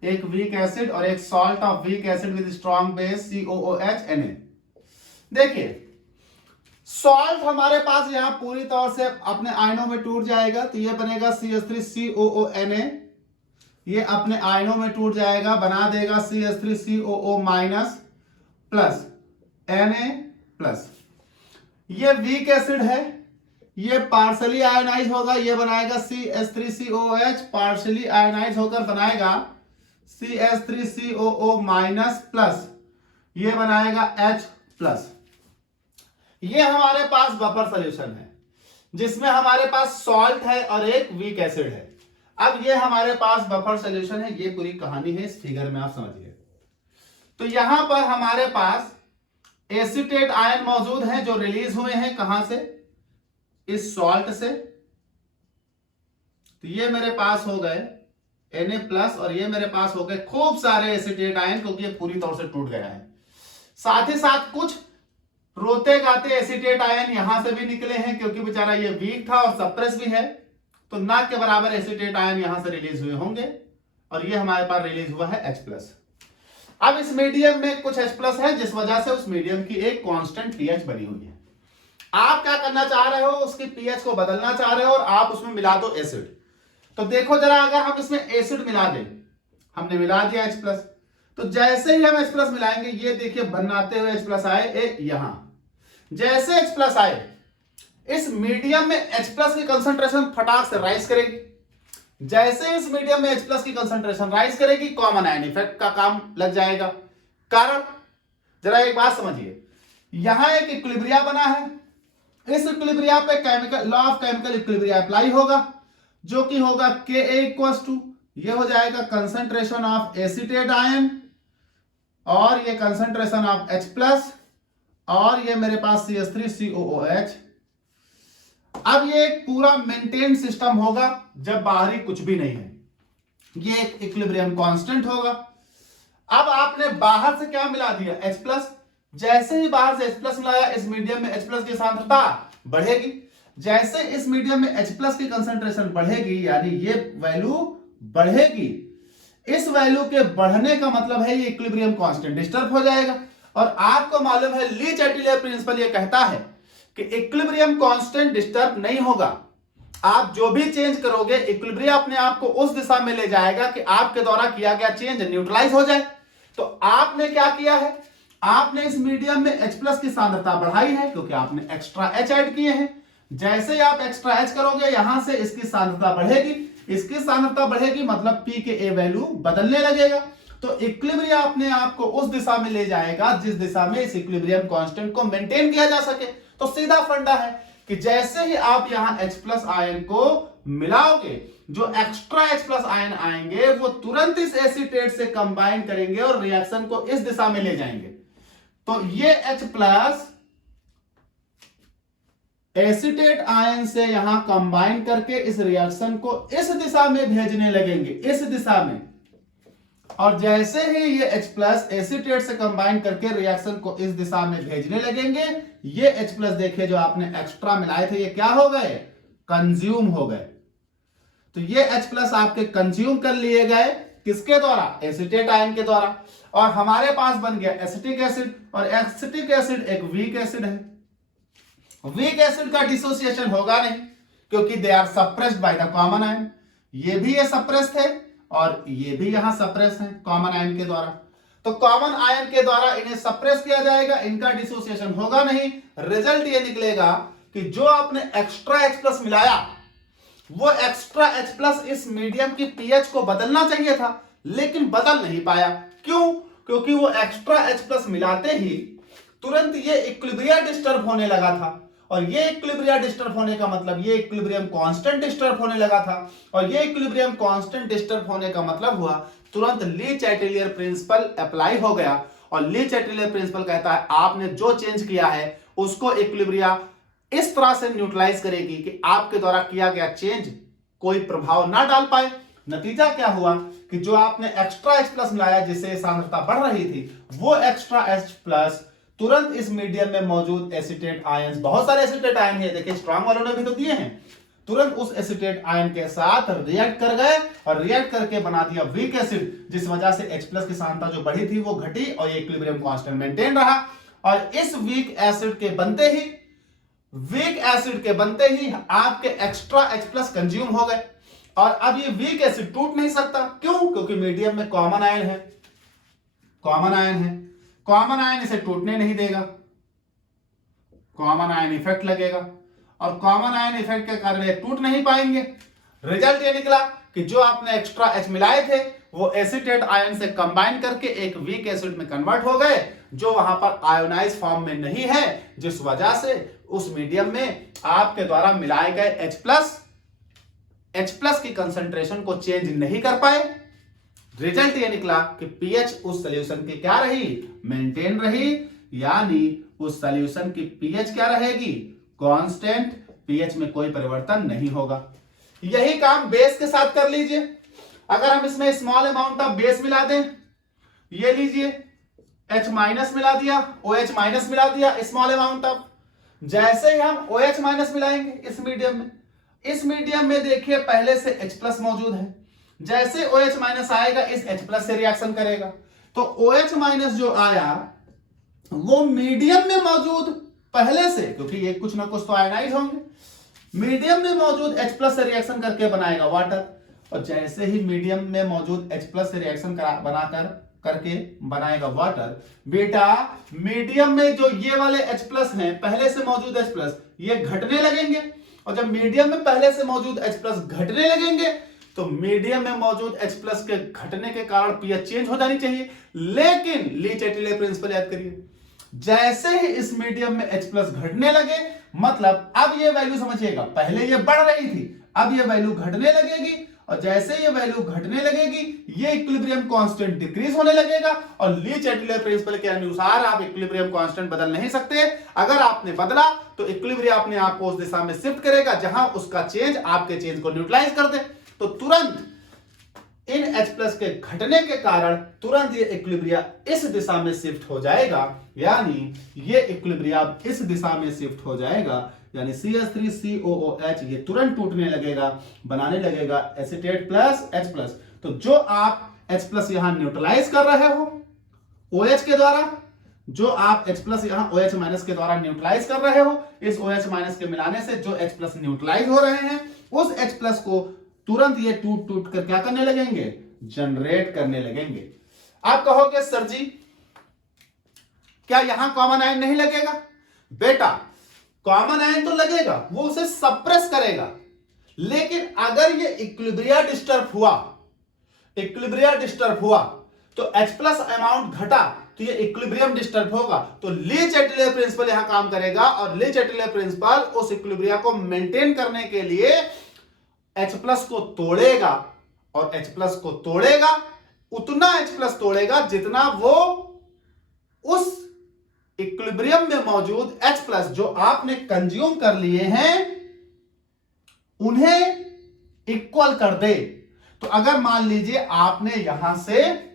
एक वीक एसिड, और एक salt of weak acid with strong base COOH Na। देखिए सॉल्ट हमारे पास यहां पूरी तौर से अपने आयनों में टूट जाएगा, तो ये बनेगा CH3COONA। ये अपने आयनों में टूट जाएगा, बना देगा CH3COO minus plus Na plus. ये वीक एसिड है, ये पार्शली आयनाइज होगा, ये बनाएगा CH3COOH, पार्शली आयनाइज होकर बनाएगा CH3COO माइनस प्लस, ये बनाएगा H प्लस। ये हमारे पास बफर सॉल्यूशन है जिसमें हमारे पास सॉल्ट है और एक वीक एसिड है। अब ये हमारे पास बफर सॉल्यूशन है, ये पूरी कहानी है, इस फिगर में आप समझिए। तो यहां पर हमारे पास एसीटेट आयन मौजूद हैं जो रिलीज हुए हैं कहां से, इस सॉल्ट से। तो ये मेरे पास हो गए Na+ और ये मेरे पास हो गए खूब सारे एसीटेट आयन, क्योंकि ये पूरी तौर से टूट गया है। साथ ही साथ कुछ रोते गाते एसीटेट आयन यहां से भी निकले हैं, क्योंकि बेचारा ये वीक था और सप्रेस भी है, तो ना के बराबर एसीटेट आयन यहां से रिलीज हुए होंगे, और ये हमारे पास रिलीज हुआ है H+। अब इस मीडियम में कुछ H+ है, जिस वजह से उस मीडियम की एक कांस्टेंट पीएच बनी हुई है। आप क्या करना चाह रहे हो, उसकी पीएच को बदलना चाह रहे हो और आप उसमें मिला दो एसिड। तो देखो जरा, अगर हम इसमें एसिड मिला दें, हमने मिला दिया H+, तो जैसे ही हम H+ मिलाएंगे, ये देखिए बनाते हुए H+ आए यहां। जैसे H+ आए, इस मीडियम में H+ की कंसंट्रेशन फटाक से राइज करेगी। जैसे इस मीडियम में H+ की कंसंट्रेशन राइज करेगी, कॉमन आयन इफेक्ट का काम लग जाएगा। कारण, जरा एक बात समझिए, यहां एक इक्विलिब्रिया बना है, इस इक्विलिब्रिया पे chemical law of chemical equilibria apply होगा, जो कि होगा Ka इक्वल्स टू, ये हो जाएगा कंसंट्रेशन ऑफ एसीटेट आयन, और ये कंसंट्रेशन ऑफ H+, और ये मेरे पास CH3COOH। अब ये एक पूरा मेंटेन सिस्टम होगा जब बाहरी कुछ भी नहीं है, ये एक इक्विलिब्रियम कांस्टेंट होगा। अब आपने बाहर से क्या मिला दिया, H+। जैसे ही बाहर से H+ मिलाया, इस मीडियम में H+ की सांद्रता बढ़ेगी। जैसे इस मीडियम में H+ की कंसंट्रेशन बढ़ेगी, यानी ये वैल्यू बढ़ेगी, इस वैल्यू के बढ़ने का मतलब है ये इक्विलिब्रियम कांस्टेंट डिस्टर्ब हो जाएगा। और आपको मालूम है ली चैटिलियर प्रिंसिपल ये कहता है कि इक्विलिब्रियम कांस्टेंट डिस्टर्ब नहीं होगा। आप जो भी चेंज करोगे, इक्विलिब्रियम अपने आप को उस दिशा में ले जाएगा कि आपके द्वारा किया गया चेंज न्यूट्रलाइज हो जाए। तो आपने क्या किया है, आपने इस मीडियम में H+ की सांद्रता बढ़ाई है, क्योंकि आपने एक्स्ट्रा H ऐड किए हैं। जैसे ही आप एक्स्ट्रा H करोगे, यहां से इसकी सांद्रता बढ़ेगी, इसकी सांद्रता बढ़ेगी मतलब P के A वैल्यू बदलने लगेगा। तो इक्विलिब्रियम अपने आप को उस दिशा में ले जाएगा जिस दिशा में इस इक्विलिब्रियम कांस्टेंट को मेंटेन किया जा सके। तो सीधा फंडा है कि जैसे ही आप यहां H+ आयन को मिलाओगे, जो एक्स्ट्रा H+ आयन आएंगे वो तुरंत इस एसीटेट से कंबाइन करेंगे और रिएक्शन को इस दिशा में ले जाएंगे। तो ये H+ एसीटेट आयन से यहां कंबाइन करके इस रिएक्शन को इस दिशा में भेजने लगेंगे, इस दिशा में। और जैसे ही ये H+ एसीटेट से कंबाइन करके रिएक्शन को इस दिशा में भेजने लगेंगे, ये H+ देखे जो आपने एक्स्ट्रा मिलाए थे, ये क्या हो गए, कंज्यूम हो गए। तो ये H+ आपके कंज्यूम कर लिए गए, किसके द्वारा, एसीटेट आयन के द्वारा। और हमारे पास बन गया एसिटिक एसिड, और एसिटिक एसिड एक वीक एसिड है। वीक एसिड का डिसोसिएशन होगा नहीं, क्योंकि they are suppressed by the common ion. ये भी ये सप्रेस थे और ये भी यहां सप्रेस है कॉमन आयन के द्वारा। तो कॉमन आयन के द्वारा इन्हें सप्रेस किया जाएगा, इनका डिसोसिएशन होगा नहीं। रिजल्ट ये निकलेगा कि जो आपने एक्स्ट्रा H+ मिलाया, वो एक्स्ट्रा H+ इस मीडियम की पीएच को बदलना चाहिए था, लेकिन बदल नहीं पाया। क्यों? क्योंकि वो एक्स्ट्रा H+ मिलाते ही तुरंत ये इक्विलिब्रियम डिस्टर्ब होने लगा था, और ये इक्विलिब्रियम डिस्टर्ब होने का मतलब ये इक्विलिब्रियम कांस्टेंट डिस्टर्ब होने लगा था, और ये इक्विलिब्रियम कांस्टेंट डिस्टर्ब होने का मतलब हुआ तुरंत ली चैटिलियर प्रिंसिपल अप्लाई हो गया। और ली चैटिलियर प्रिंसिपल कहता है आपने जो चेंज किया है उसको इक्विलिब्रियम इस तरह से न्यूट्रलाइज करेगी कि आपके द्वारा किया गया चेंज कोई प्रभाव ना डाल पाए। नतीजा क्या हुआ कि जो आपने एक्स्ट्रा H+ मिलाया, जिससे सांद्रता बढ़ रही थी, वो एक्स्ट्रा H+ तुरंत इस मीडियम में मौजूद एसीटेट आयंस, बहुत सारे एसीटेट आयन है, देखिए स्ट्रांग वालों ने भी तो दिए हैं, तुरंत उस एसीटेट आयन के साथ रिएक्ट कर गए और रिएक्ट करके बना दिया वीक एसिड, जिस वजह से H+ की सांद्रता जो बढ़ी थी वो घटी और ये इक्विलिब्रियम कांस्टेंट मेंटेन रहा। और इस वीक एसिड के बनते ही आपके एक्स्ट्रा H+ कंज्यूम हो गए, और अब ये वीक एसिड टूट नहीं सकता। क्यों? क्योंकि मीडियम में कॉमन आयन है, कॉमन आयन इसे टूटने नहीं देगा, कॉमन आयन इफेक्ट लगेगा, और कॉमन आयन इफेक्ट के कारण ये टूट नहीं पाएंगे। रिजल्ट ये निकला कि जो आपने एक्स्ट्रा H मिलाए थे वो एसीटेट आयन से कंबाइन करके एक वीक एसिड में कन्वर्ट हो गए, जो वहां पर आयोनाइज फॉर्म में नहीं है, जिस वजह से उस मीडियम में आपके द्वारा मिलाए गए H+ की कंसंट्रेशन को चेंज नहीं कर पाए। रिजल्ट ये निकला कि पीएच उस सॉल्यूशन की क्या रही, मेंटेन रही। यानी उस सॉल्यूशन की पीएच क्या रहेगी, कांस्टेंट, पीएच में कोई परिवर्तन नहीं होगा। यही काम बेस के साथ कर लीजिए। अगर हम इसमें स्मॉल अमाउंट ऑफ बेस मिला दें, ये लीजिए H माइनस मिला दिया, OH माइनस मिला दिया, स्मॉल अमाउंट ऑफ, जैसे ही हम OH माइनस मिलाएंगे इस मीडियम में देखिए पहले से H प्लस मौजूद है, जैसे OH माइनस आएगा इस H प्लस से रिएक्शन करेगा, तो OH माइनस जो आया वो मीडियम में मौजूद पहले से, क्योंकि ये कुछ ना कुछ तो आयनाइज होंगे, मीडियम में मौजूद H प्लस से रिएक्शन करके बनाएगा वाटर, और जैसे ही मीडियम में मौजूद H प्लस से रिएक्शन करके बनाएगा वाटर, बेटा मीडियम में जो ये वाले H प्लस हैं पहले से मौजूद H प्लस ये घटने लगेंगे, और जब मीडियम में पहले से मौजूद H प्लस घटने लगेंगे तो मीडियम में मौजूद H प्लस के घटने के कारण पीएच चेंज हो जानी चाहिए। लेकिन ली-चैटेले प्रिंसिपल याद करिए, जैसे ही इस मीडियम में H प्लस घटने लगे, मतलब अब ये वैल्यू समझिएगा, पहले ये बढ़ रही थी, अब ये वैल्यू घटने लगेगी, और जैसे ये वैल्यू घटने लगेगी ये इक्विलिब्रियम कांस्टेंट डिक्रीज होने लगेगा, और ली-चैटेले प्रिंसिपल के अनुसार आप इक्विलिब्रियम कांस्टेंट बदल नहीं सकते। अगर आपने बदला तो इक्विलिब्रियम अपने आप को उस दिशा में शिफ्ट करेगा जहां उसका चेंज आपके चेंज को न्यूट्रलाइज कर दे, तो तुरंत इन H प्लस के घटने के कारण तुरंत ये इक्विलिब्रियम इस दिशा में शिफ्ट हो जाएगा, यानी ये इक्विलिब्रियम इस दिशा में शिफ्ट हो जाएगा, यानी CH3COOH ये तुरंत टूटने लगेगा, बनाने लगेगा एसीटेट प्लस H प्लस। तो जो आप H प्लस यहां न्यूट्रलाइज कर रहे हो OH के द्वारा, जो आप H प्लस यहां OH माइनस के द्वारा न्यूट्रलाइज कर रहे हो, इस OH माइनस के मिलाने से जो H प्लस न्यूट्रलाइज हो रहे हैं उस H प्लस को तुरंत ये टूट कर क्या करने लगेंगे, जनरेट करने लगेंगे। आप कहोगे सर जी क्या यहां कॉमन आयन नहीं लगेगा? बेटा कॉमन आयन तो लगेगा, वो उसे सप्रेस करेगा, लेकिन अगर ये इक्विलिब्रियम डिस्टर्ब हुआ तो H प्लस अमाउंट घटा तो ये इक्विलिब्रियम डिस्टर्ब होगा, तो ली-चैटेले प्रिंसिपल यहां काम करेगा, और ली-चैटेले प्रिंसिपल उस इक्विलिब्रियम को मेंटेन करने के लिए H प्लस को तोड़ेगा, और H प्लस को तोड़ेगा, उतना H प्लस तोड़ेगा जितना वो उस इक्विलिब्रियम में मौजूद H प्लस जो आपने कंज्यूम कर लिए हैं उन्हें इक्वल कर दे। तो अगर मान लीजिए आपने यहां से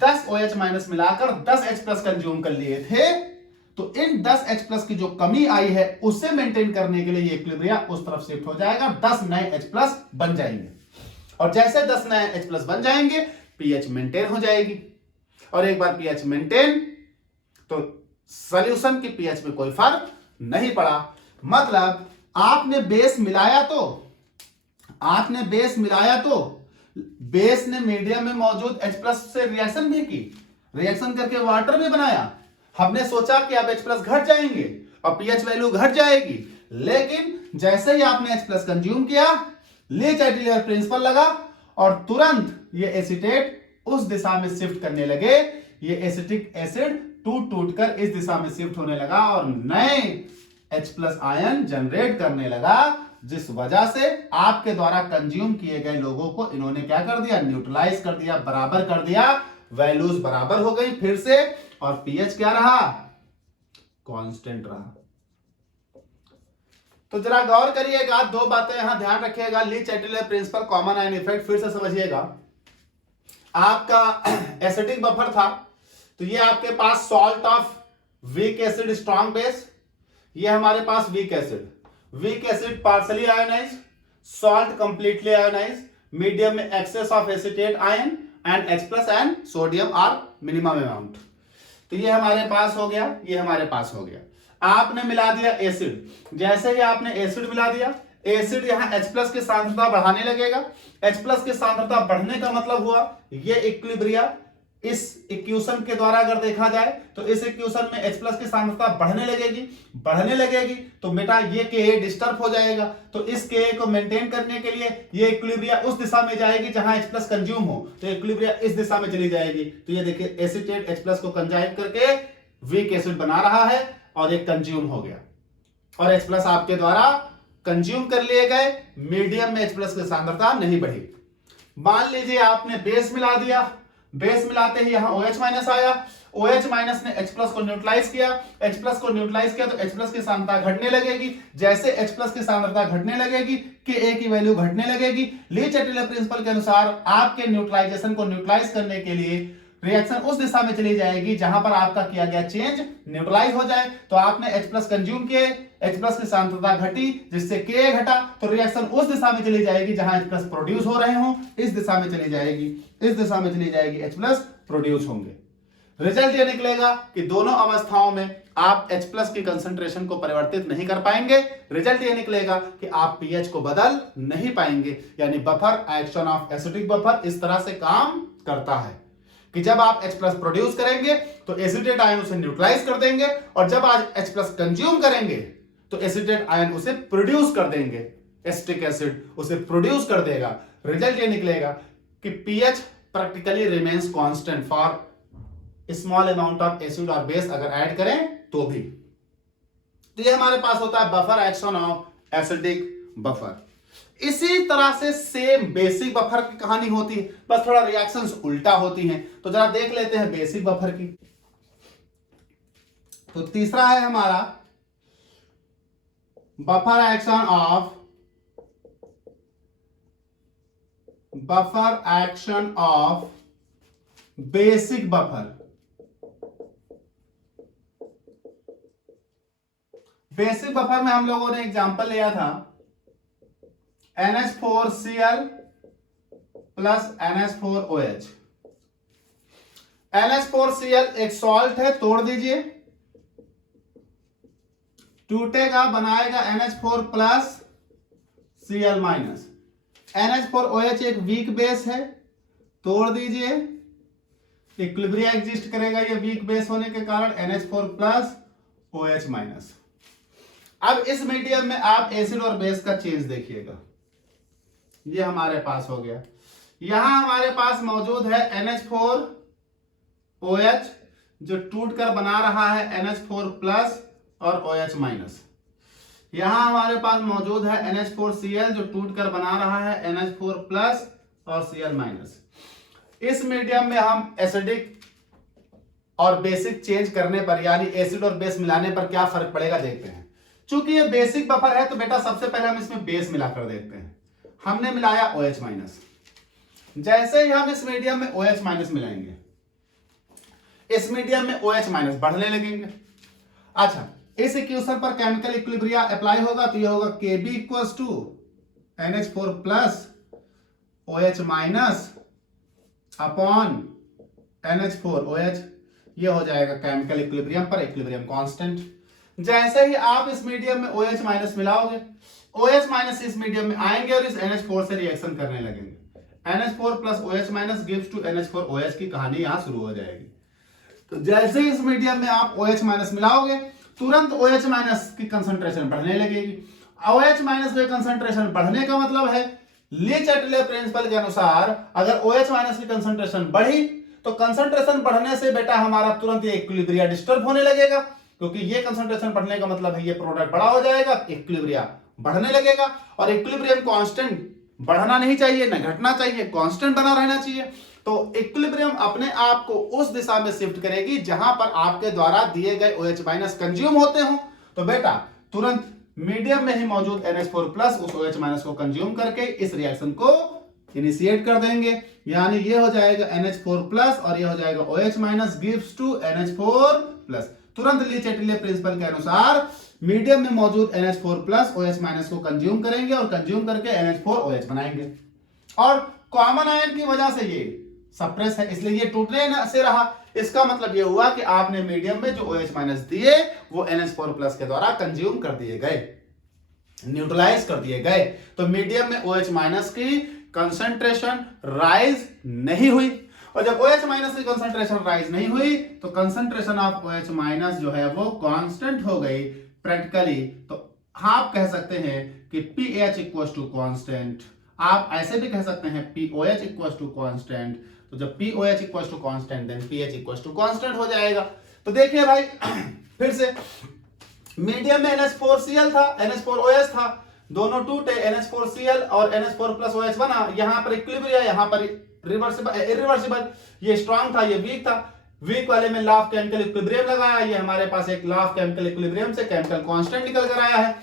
10 OH माइनस मिलाकर 10 H प्लस कंज्यूम कर लिए थे, तो इन 10 H प्लस की जो कमी आई है उसे मेंटेन करने के लिए ये इक्विलिब्रियम उस तरफ शिफ्ट हो जाएगा, 10 नए H प्लस बन जाएंगे, और जैसे 10 नए H प्लस बन जाएंगे पीएच मेंटेन हो जाएगी, और एक बार पीएच मेंटेन तो सॉल्यूशन की पीएच में कोई फर्क नहीं पड़ा। मतलब आपने बेस मिलाया तो बेस ने मीडियम में मौजूद H प्लस से रिएक्शन भी की, रिएक्शन करके वाटर भी बनाया, हमने सोचा कि अब H प्लस घट जाएंगे और पीएच वैल्यू घट जाएगी, लेकिन जैसे ही आपने H प्लस कंज्यूम किया ली-चैटेले प्रिंसिपल लगा और तुरंत ये एसीटेट उस दिशा में शिफ्ट करने लगे, ये एसिटिक एसिड टूट कर इस दिशा में शिफ्ट होने लगा और नए H प्लस आयन जनरेट करने लगा, जिस वजह से आपके द्वारा कंज्यूम किए गए लोगों को इन्होंने क्या कर दिया, न्यूट्रलाइज कर दिया, बराबर कर दिया, वैल्यूज बराबर हो गई फिर से, और पीएच क्या रहा, कांस्टेंट रहा। तो जरा गौर करिएगा, दो बातें यहां ध्यान रखिएगा, ली-चैटेले प्रिंसिपल, कॉमन आयन इफेक्ट फिर से समझिएगा। आपका एसिडिक बफर था, तो ये आपके पास salt of weak acid strong base, ये हमारे पास weak acid partially ionise, salt completely ionise, medium में excess of acetate ion and H plus and sodium are minimum amount. तो ये हमारे पास हो गया, ये हमारे पास हो गया। आपने मिला दिया एसिड, जैसे ही आपने एसिड मिला दिया, एसिड यहां H प्लस की सांद्रता बढ़ाने लगेगा। H प्लस की सांद्रता बढ़ने का मतलब हुआ ये इक्विलिब्रियम इस इक्वेशन के द्वारा अगर देखा जाए तो इस इक्वेशन में H प्लस की सांद्रता बढ़ने लगेगी तो बेटा ये Ka डिस्टर्ब हो जाएगा, तो इस Ka को मेंटेन करने के लिए ये इक्विलिब्रियम उस दिशा में जाएगी जहां H प्लस कंज्यूम हो, तो इक्विलिब्रियम इस दिशा में चली जाएगी। तो ये देखिए एसीटेट H प्लस को कंजाइम करके वीक एसिड बना रहा है और एक कंज्यूम हो गया, और H प्लस आपके द्वारा कंज्यूम कर लिए गए, मीडियम में H प्लस की सांद्रता नहीं बढ़ी। मान लीजिए आपने बेस मिला दिया, बेस मिलाते ही यहां OH माइनस आया, OH माइनस ने H प्लस को न्यूट्रलाइज किया, H प्लस को न्यूट्रलाइज किया तो H प्लस की सांद्रता घटने लगेगी। जैसे H प्लस की सांद्रता घटने लगेगी Ka की वैल्यू घटने लगेगी। ली चैटलियर प्रिंसिपल के अनुसार आपके न्यूट्रलाइजेशन को न्यूट्रलाइज करने के लिए रिएक्शन उस दिशा में चली जाएगी जहां पर आपका किया गया चेंज न्यूट्रलाइज हो जाए। तो आपने H प्लस कंज्यूम किए, H प्लस की सांद्रता घटी जिससे Ka घटा, तो रिएक्शन उस दिशा में चली जाएगी जहां H प्लस प्रोड्यूस हो रहे हो, इस दिशा में चली जाएगी, इस दिशा में चली जाएगी, H प्लस प्रोड्यूस होंगे। रिजल्ट ये निकलेगा कि दोनों अवस्थाओं में आप H प्लस की कंसंट्रेशन को परिवर्तित नहीं कर पाएंगे। रिजल्ट ये निकलेगा कि आप pH को बदल नहीं पाएंगे। यानी buffer, action of acidic buffer इस तरह से काम करता है कि जब आप H प्लस प्रोड्यूस करेंगे तो एसिडेट आयन उसे न्यूट्रलाइज कर देंगे, और जब आज H प्लस कंज्यूम करेंगे तो एसिडेट आयन उसे प्रोड्यूस कर देंगे, एसिटिक एसिड उसे प्रोड्यूस कर देगा। रिजल्ट ये निकलेगा कि pH practically remains constant for small amount of acid और बेस अगर ऐड करें तो भी। तो ये हमारे पास होता है buffer, action of acidic buffer. इसी तरह से सेम बेसिक बफर की कहानी होती है, बस थोड़ा रिएक्शंस उल्टा होती हैं। तो जरा देख लेते हैं बेसिक बफर की। तो तीसरा है हमारा buffer action of basic buffer. Basic buffer में हम लोगों ने एग्जांपल लिया था NH4Cl प्लस NH4OH। NH4Cl एक सॉल्ट है, तोड़ दीजिए, टूटेगा, बनाएगा NH4 plus Cl minus. NH4OH एक वीक बेस है, तोड़ दीजिए, इक्विलिब्रियम एग्जिस्ट करेगा ये वीक बेस होने के कारण, NH4 प्लस OH माइनस। अब इस मीडियम में आप एसिड और बेस का चेंज देखिएगा। ये हमारे पास हो गया, यहां हमारे पास मौजूद है NH4OH जो टूट कर बना रहा है NH4 प्लस और OH माइनस। यहां हमारे पास मौजूद है NH4Cl जो टूट कर बना रहा है NH4 प्लस और Cl माइनस। इस मीडियम में हम एसिडिक और बेसिक चेंज करने पर, यानी एसिड और बेस मिलाने पर क्या फर्क पड़ेगा देखते हैं। चूंकि ये बेसिक बफर है तो बेटा सबसे पहले हम इसमें बेस मिलाकर देखते हैं। हमने मिलाया OH माइनस, जैसे ही हम इस मीडियम में OH माइनस मिलाएंगे, इस मीडियम में OH माइनस बढ़ने लगेंगे। अच्छा, इस इक्वेशन पर केमिकल इक्विलिब्रियम अप्लाई होगा तो ये होगा Kb equals to NH4 plus OH minus upon NH4OH। ये हो जाएगा केमिकल इक्विलिब्रियम पर इक्विलिब्रियम कांस्टेंट। जैसे ही आप इस मीडियम में OH माइनस मिलाओगे, OH माइनस इस मीडियम में आएंगे और इस NH4 से रिएक्शन करने लगेंगे। NH4 plus OH minus gives to NH4OH की कहानी यहां शुरू हो जाएगी। तो जैसे ही इस मीडियम में आप OH माइनस मिलाओगे, तुरंत OH माइनस की कंसंट्रेशन बढ़ने लगेगी। OH माइनस की कंसंट्रेशन बढ़ने का मतलब है ली चैटलियर प्रिंसिपल के अनुसार अगर OH माइनस की कंसंट्रेशन बढ़ी तो कंसंट्रेशन बढ़ने से बेटा हमारा तुरंत ये इक्विलिब्रियम डिस्टर्ब होने लगेगा, क्योंकि ये कंसंट्रेशन बढ़ने का मतलब है ये प्रोडक्ट बड़ा हो जाएगा, इक्विलिब्रियम बढ़ने लगेगा। और इक्विलिब्रियम कांस्टेंट बढ़ना नहीं चाहिए, ना घटना चाहिए, कांस्टेंट बना रहना चाहिए। तो इक्विलिब्रियम अपने आप को उस दिशा में शिफ्ट करेगी जहां पर आपके द्वारा दिए गए OH माइनस कंज्यूम होते हो। तो बेटा तुरंत मीडियम में ही मौजूद NH4 प्लस उस OH माइनस को कंज्यूम करके इस रिएक्शन को इनिशिएट कर देंगे, यानी ये हो जाएगा NH4 प्लस और ये हो जाएगा OH minus gives to NH4 plus. तुरंत ली चैटलियर प्रिंसिपल के अनुसार मीडियम में मौजूद NH4 प्लस OH माइनस को कंज्यूम करेंगे और कंज्यूम करके NH4OH बनाएंगे। और कॉमन आयन की वजह से ये सप्रेस है, इसलिए ये टूटने से रहा। इसका मतलब ये हुआ कि आपने मीडियम में जो OH माइनस दिए वो NH4 प्लस के द्वारा कंज्यूम कर दिए गए, न्यूट्रलाइज कर दिए गए। तो मीडियम में OH माइनस की कंसंट्रेशन राइज नहीं हुई, और जब OH माइनस की कंसंट्रेशन राइज नहीं हुई तो कंसंट्रेशन ऑफ OH माइनस जो है वो कांस्टेंट हो गई प्रैक्टिकली। तो आप कह सकते हैं कि pH इक्वल्स टू कांस्टेंट। आप ऐसे भी कह सकते हैं POH इक्वल्स टू कांस्टेंट। तो जब POH equals to constant then pH equals to constant हो जाएगा। तो देखिए भाई फिर से मीडियम में NH4Cl था, NH4OH था, दोनों टूटे, NH4Cl और NH4 प्लस OH बना। यहां पर इक्विलिब्रियम, यहां पर रिवर्सिबल, इरिवर्सिबल, ये स्ट्रांग था, ये वीक था। वीक वाले में लॉ ऑफ केमिकल इक्विलिब्रियम लगाया, ये हमारे पास एक लॉ ऑफ केमिकल इक्विलिब्रियम से केमिकल कांस्टेंट निकल कर आया है।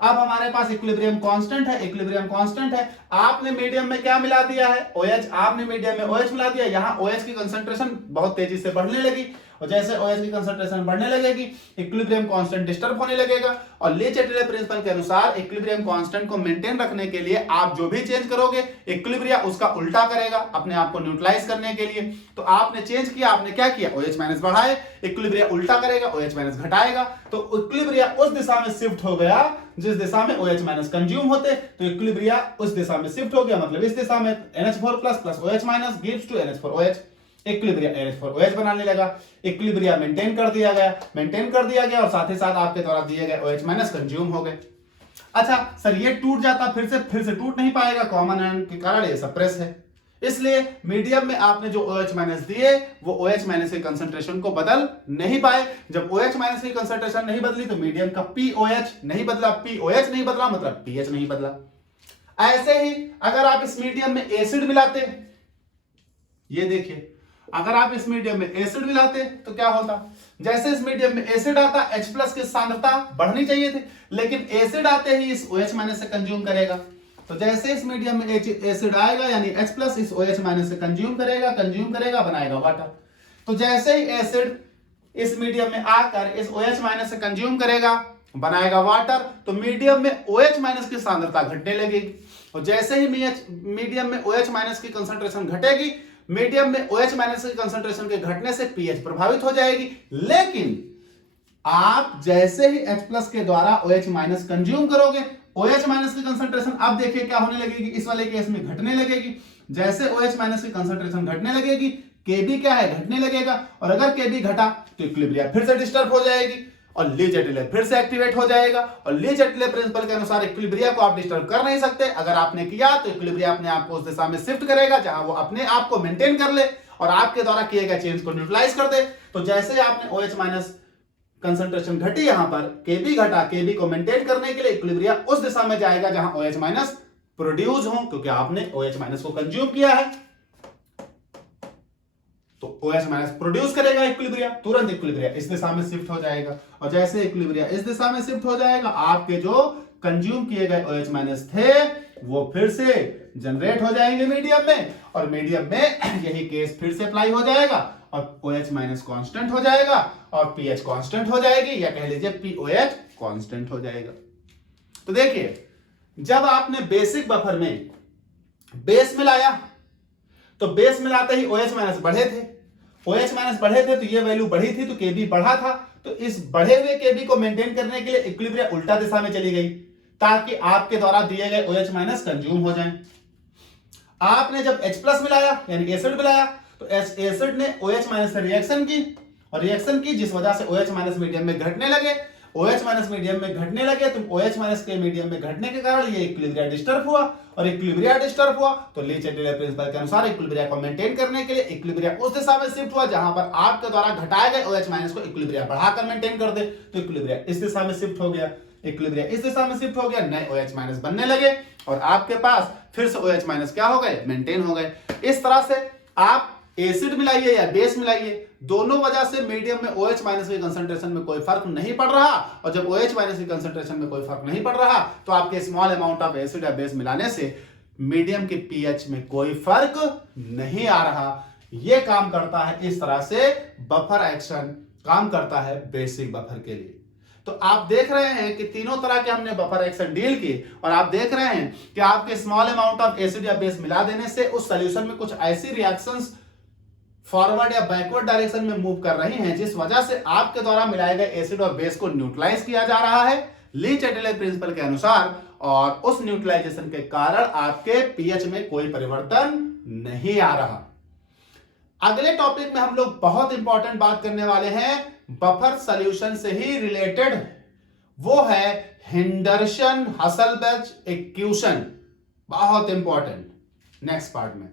अब हमारे पास इक्विलिब्रियम कांस्टेंट है, इक्विलिब्रियम कांस्टेंट है। आपने मीडियम में क्या मिला दिया है, OH, आपने मीडियम में OH मिला दिया। यहां OH की कंसंट्रेशन बहुत तेजी से बढ़ने लगी, और जैसे OH की कंसंट्रेशन बढ़ने लगेगी इक्विलिब्रियम कांस्टेंट डिस्टर्ब होने लगेगा। और ले चैटले प्रिंसिपल के अनुसार इक्विलिब्रियम कांस्टेंट को मेंटेन रखने के लिए आप जो भी चेंज करोगे इक्विलिब्रिया उसका उल्टा करेगा अपने आप को न्यूट्रलाइज करने के लिए। तो आपने चेंज किया, आपने क्या किया, OH माइनस बढ़ाए, इक्विलिब्रिया उल्टा करेगा, OH माइनस घटाएगा। तो इक्विलिब्रिया उस दिशा में शिफ्ट हो गया जिस दिशा में OH माइनस कंज्यूम होते, तो इक्विलिब्रिया उस दिशा में शिफ्ट हो गया, मतलब इस दिशा में NH4 plus OH minus gives to NH4OH, equilibria NH4OH बनाने लगा। इक्विलिब्रिया मेंटेन कर दिया गया और साथ ही साथ आपके द्वारा दिए गए OH माइनस कंज्यूम हो गए। अच्छा सर, ये टूट जाता फिर से टूट नहीं पाएगा, कॉमन आयन के कारण ये सप्रेस है, इसलिए मीडियम में आपने जो OH माइनस दिए वो OH माइनस की कंसंट्रेशन को बदल नहीं पाए। जब OH माइनस की कंसंट्रेशन नहीं बदली तो मीडियम का POH नहीं बदला, POH नहीं बदला मतलब pH नहीं बदला। ऐसे ही अगर आप इस मीडियम में एसिड मिलाते, ये देखिए, अगर आप इस मीडियम में एसिड मिलाते तो क्या होता, जैसे इस मीडियम में एसिड आता H+ की सांद्रता बढ़नी चाहिए थी, लेकिन एसिड आते ही इस OH माइनस से कंज्यूम करेगा। तो जैसे इस मीडियम में एसिड आएगा यानी H+ इस OH माइनस से कंज्यूम करेगा बनाएगा वाटर। तो जैसे ही एसिड इस मीडियम में आकर इस OH माइनस से कंज्यूम करेगा बनाएगा वाटर, तो मीडियम में OH माइनस की सांद्रता घटने लगेगी। और जैसे ही मीडियम में OH माइनस की कंसंट्रेशन घटेगी, मीडियम में OH माइनस की कंसंट्रेशन के घटने से pH प्रभावित हो जाएगी। लेकिन आप जैसे ही H+ के द्वारा OH माइनस कंज्यूम करोगे, OH माइनस की कंसंट्रेशन अब देखिए क्या होने लगेगी, इस वाले केस में घटने लगेगी। जैसे OH माइनस की कंसंट्रेशन घटने लगेगी, Kb क्या है, घटने लगेगा, और अगर Kb घटा तो इक्विलिब्रिया फिर से डिस्टर्ब हो जाएगी और ली चैटले फिर से एक्टिवेट हो जाएगा। और ली चैटले प्रिंसिपल के अनुसार इक्विलिब्रिया को आप डिस्टर्ब कर नहीं सकते। अगर आपने किया तो इक्विलिब्रिया अपने आप को उस दिशा में शिफ्ट करेगा जहां वो अपने आप को मेंटेन कर ले और आपके द्वारा किए गए चेंज को न्यूट्रलाइज कर दे। तो जैसे ही आपने OH माइनस कंसंट्रेशन घटी, यहां पर Kb घटा, Kb को मेंटेन करने के लिए इक्विलिब्रिया उस दिशा में जाएगा जहां OH माइनस प्रोड्यूस हो, क्योंकि आपने OH माइनस को कंज्यूम किया है। तो OH माइनस प्रोड्यूस करेगा इक्विलिब्रिया, तुरंत इक्विलिब्रिया इस दिशा में शिफ्ट हो जाएगा। और जैसे इक्विलिब्रिया इस दिशा में शिफ्ट हो जाएगा, आपके जो कंज्यूम किए गए OH माइनस थे वो फिर से जनरेट हो जाएंगे मीडियम में, और मीडियम में यही केस फिर से अप्लाई हो जाएगा और OH माइनस कांस्टेंट हो जाएगा और pH कांस्टेंट हो जाएगी, या कह लीजिए POH कांस्टेंट हो जाएगा। तो देखिए, जब आपने बेसिक बफर में बेस मिलाया तो बेस मिलाते ही OH माइनस बढ़े थे, OH माइनस बढ़े थे तो ये वैल्यू बढ़ी थी, तो Kb बढ़ा था। तो इस बढ़े हुए Kb को मेंटेन करने के लिए इक्विलिब्रिया उल्टा दिशा में चली गई ताकि आपके द्वारा दिए गए OH माइनस कंज्यूम हो जाएं। आपने जब H+ मिलाया यानी एसिड मिलाया तो एसिड ने OH माइनस से रिएक्शन की, और रिएक्शन की जिस वजह से OH माइनस मीडियम में घटने लगे, OH माइनस मीडियम में घटने लगे, तो OH माइनस के मीडियम में घटने के कारण ये इक्विलिब्रिया डिस्टर्ब हुआ, और इक्विलिब्रिया डिस्टर्ब हुआ तो ली चैटले प्रिंसिपल के अनुसार इक्विलिब्रिया को मेंटेन करने के लिए इक्विलिब्रिया उस दिशा में शिफ्ट हुआ जहां पर आपके द्वारा घटाए गए OH माइनस को इक्विलिब्रिया बढ़ाकर मेंटेन कर दे, तो इक्विलिब्रिया इस दिशा में शिफ्ट हो गया, इक्विलिब्रिया इस दिशा में शिफ्ट हो गया, नए OH माइनस बनने लगे और आपके पास फिर से OH माइनस क्या हो गए, मेंटेन हो गए। इस तरह से आप एसिड मिलाइए या बेस मिलाइए, दोनों वजह से मीडियम में OH माइनस की कंसंट्रेशन में कोई फर्क नहीं पड़ रहा, और जब OH माइनस की कंसंट्रेशन में कोई फर्क नहीं पड़ रहा तो आपके स्मॉल अमाउंट ऑफ एसिड या बेस मिलाने से मीडियम के pH में कोई फर्क नहीं आ रहा। यह काम करता है, इस तरह से बफर एक्शन काम करता है बेसिक बफर के लिए। तो आप देख रहे हैं कि तीनों तरह के हमने बफर एक्शन डील किए, और आप देख रहे हैं कि आपके स्मॉल अमाउंट ऑफ एसिड या बेस मिला देने से उस सॉल्यूशन में कुछ ऐसी रिएक्शंस फॉरवर्ड या बैकवर्ड डायरेक्शन में मूव कर रही हैं जिस वजह से आपके द्वारा मिलाए गए एसिड और बेस को न्यूट्रलाइज किया जा रहा है ली चैटले प्रिंसिपल के अनुसार, और उस न्यूट्रलाइजेशन के कारण आपके pH में कोई परिवर्तन नहीं आ रहा। अगले टॉपिक में हम लोग बहुत इंपॉर्टेंट बात करने वाले हैं बफर सॉल्यूशन से ही रिलेटेड, वो है हेंडरसन हसलबर्ग इक्वेशन, बहुत इंपॉर्टेंट, नेक्स्ट पार्ट में।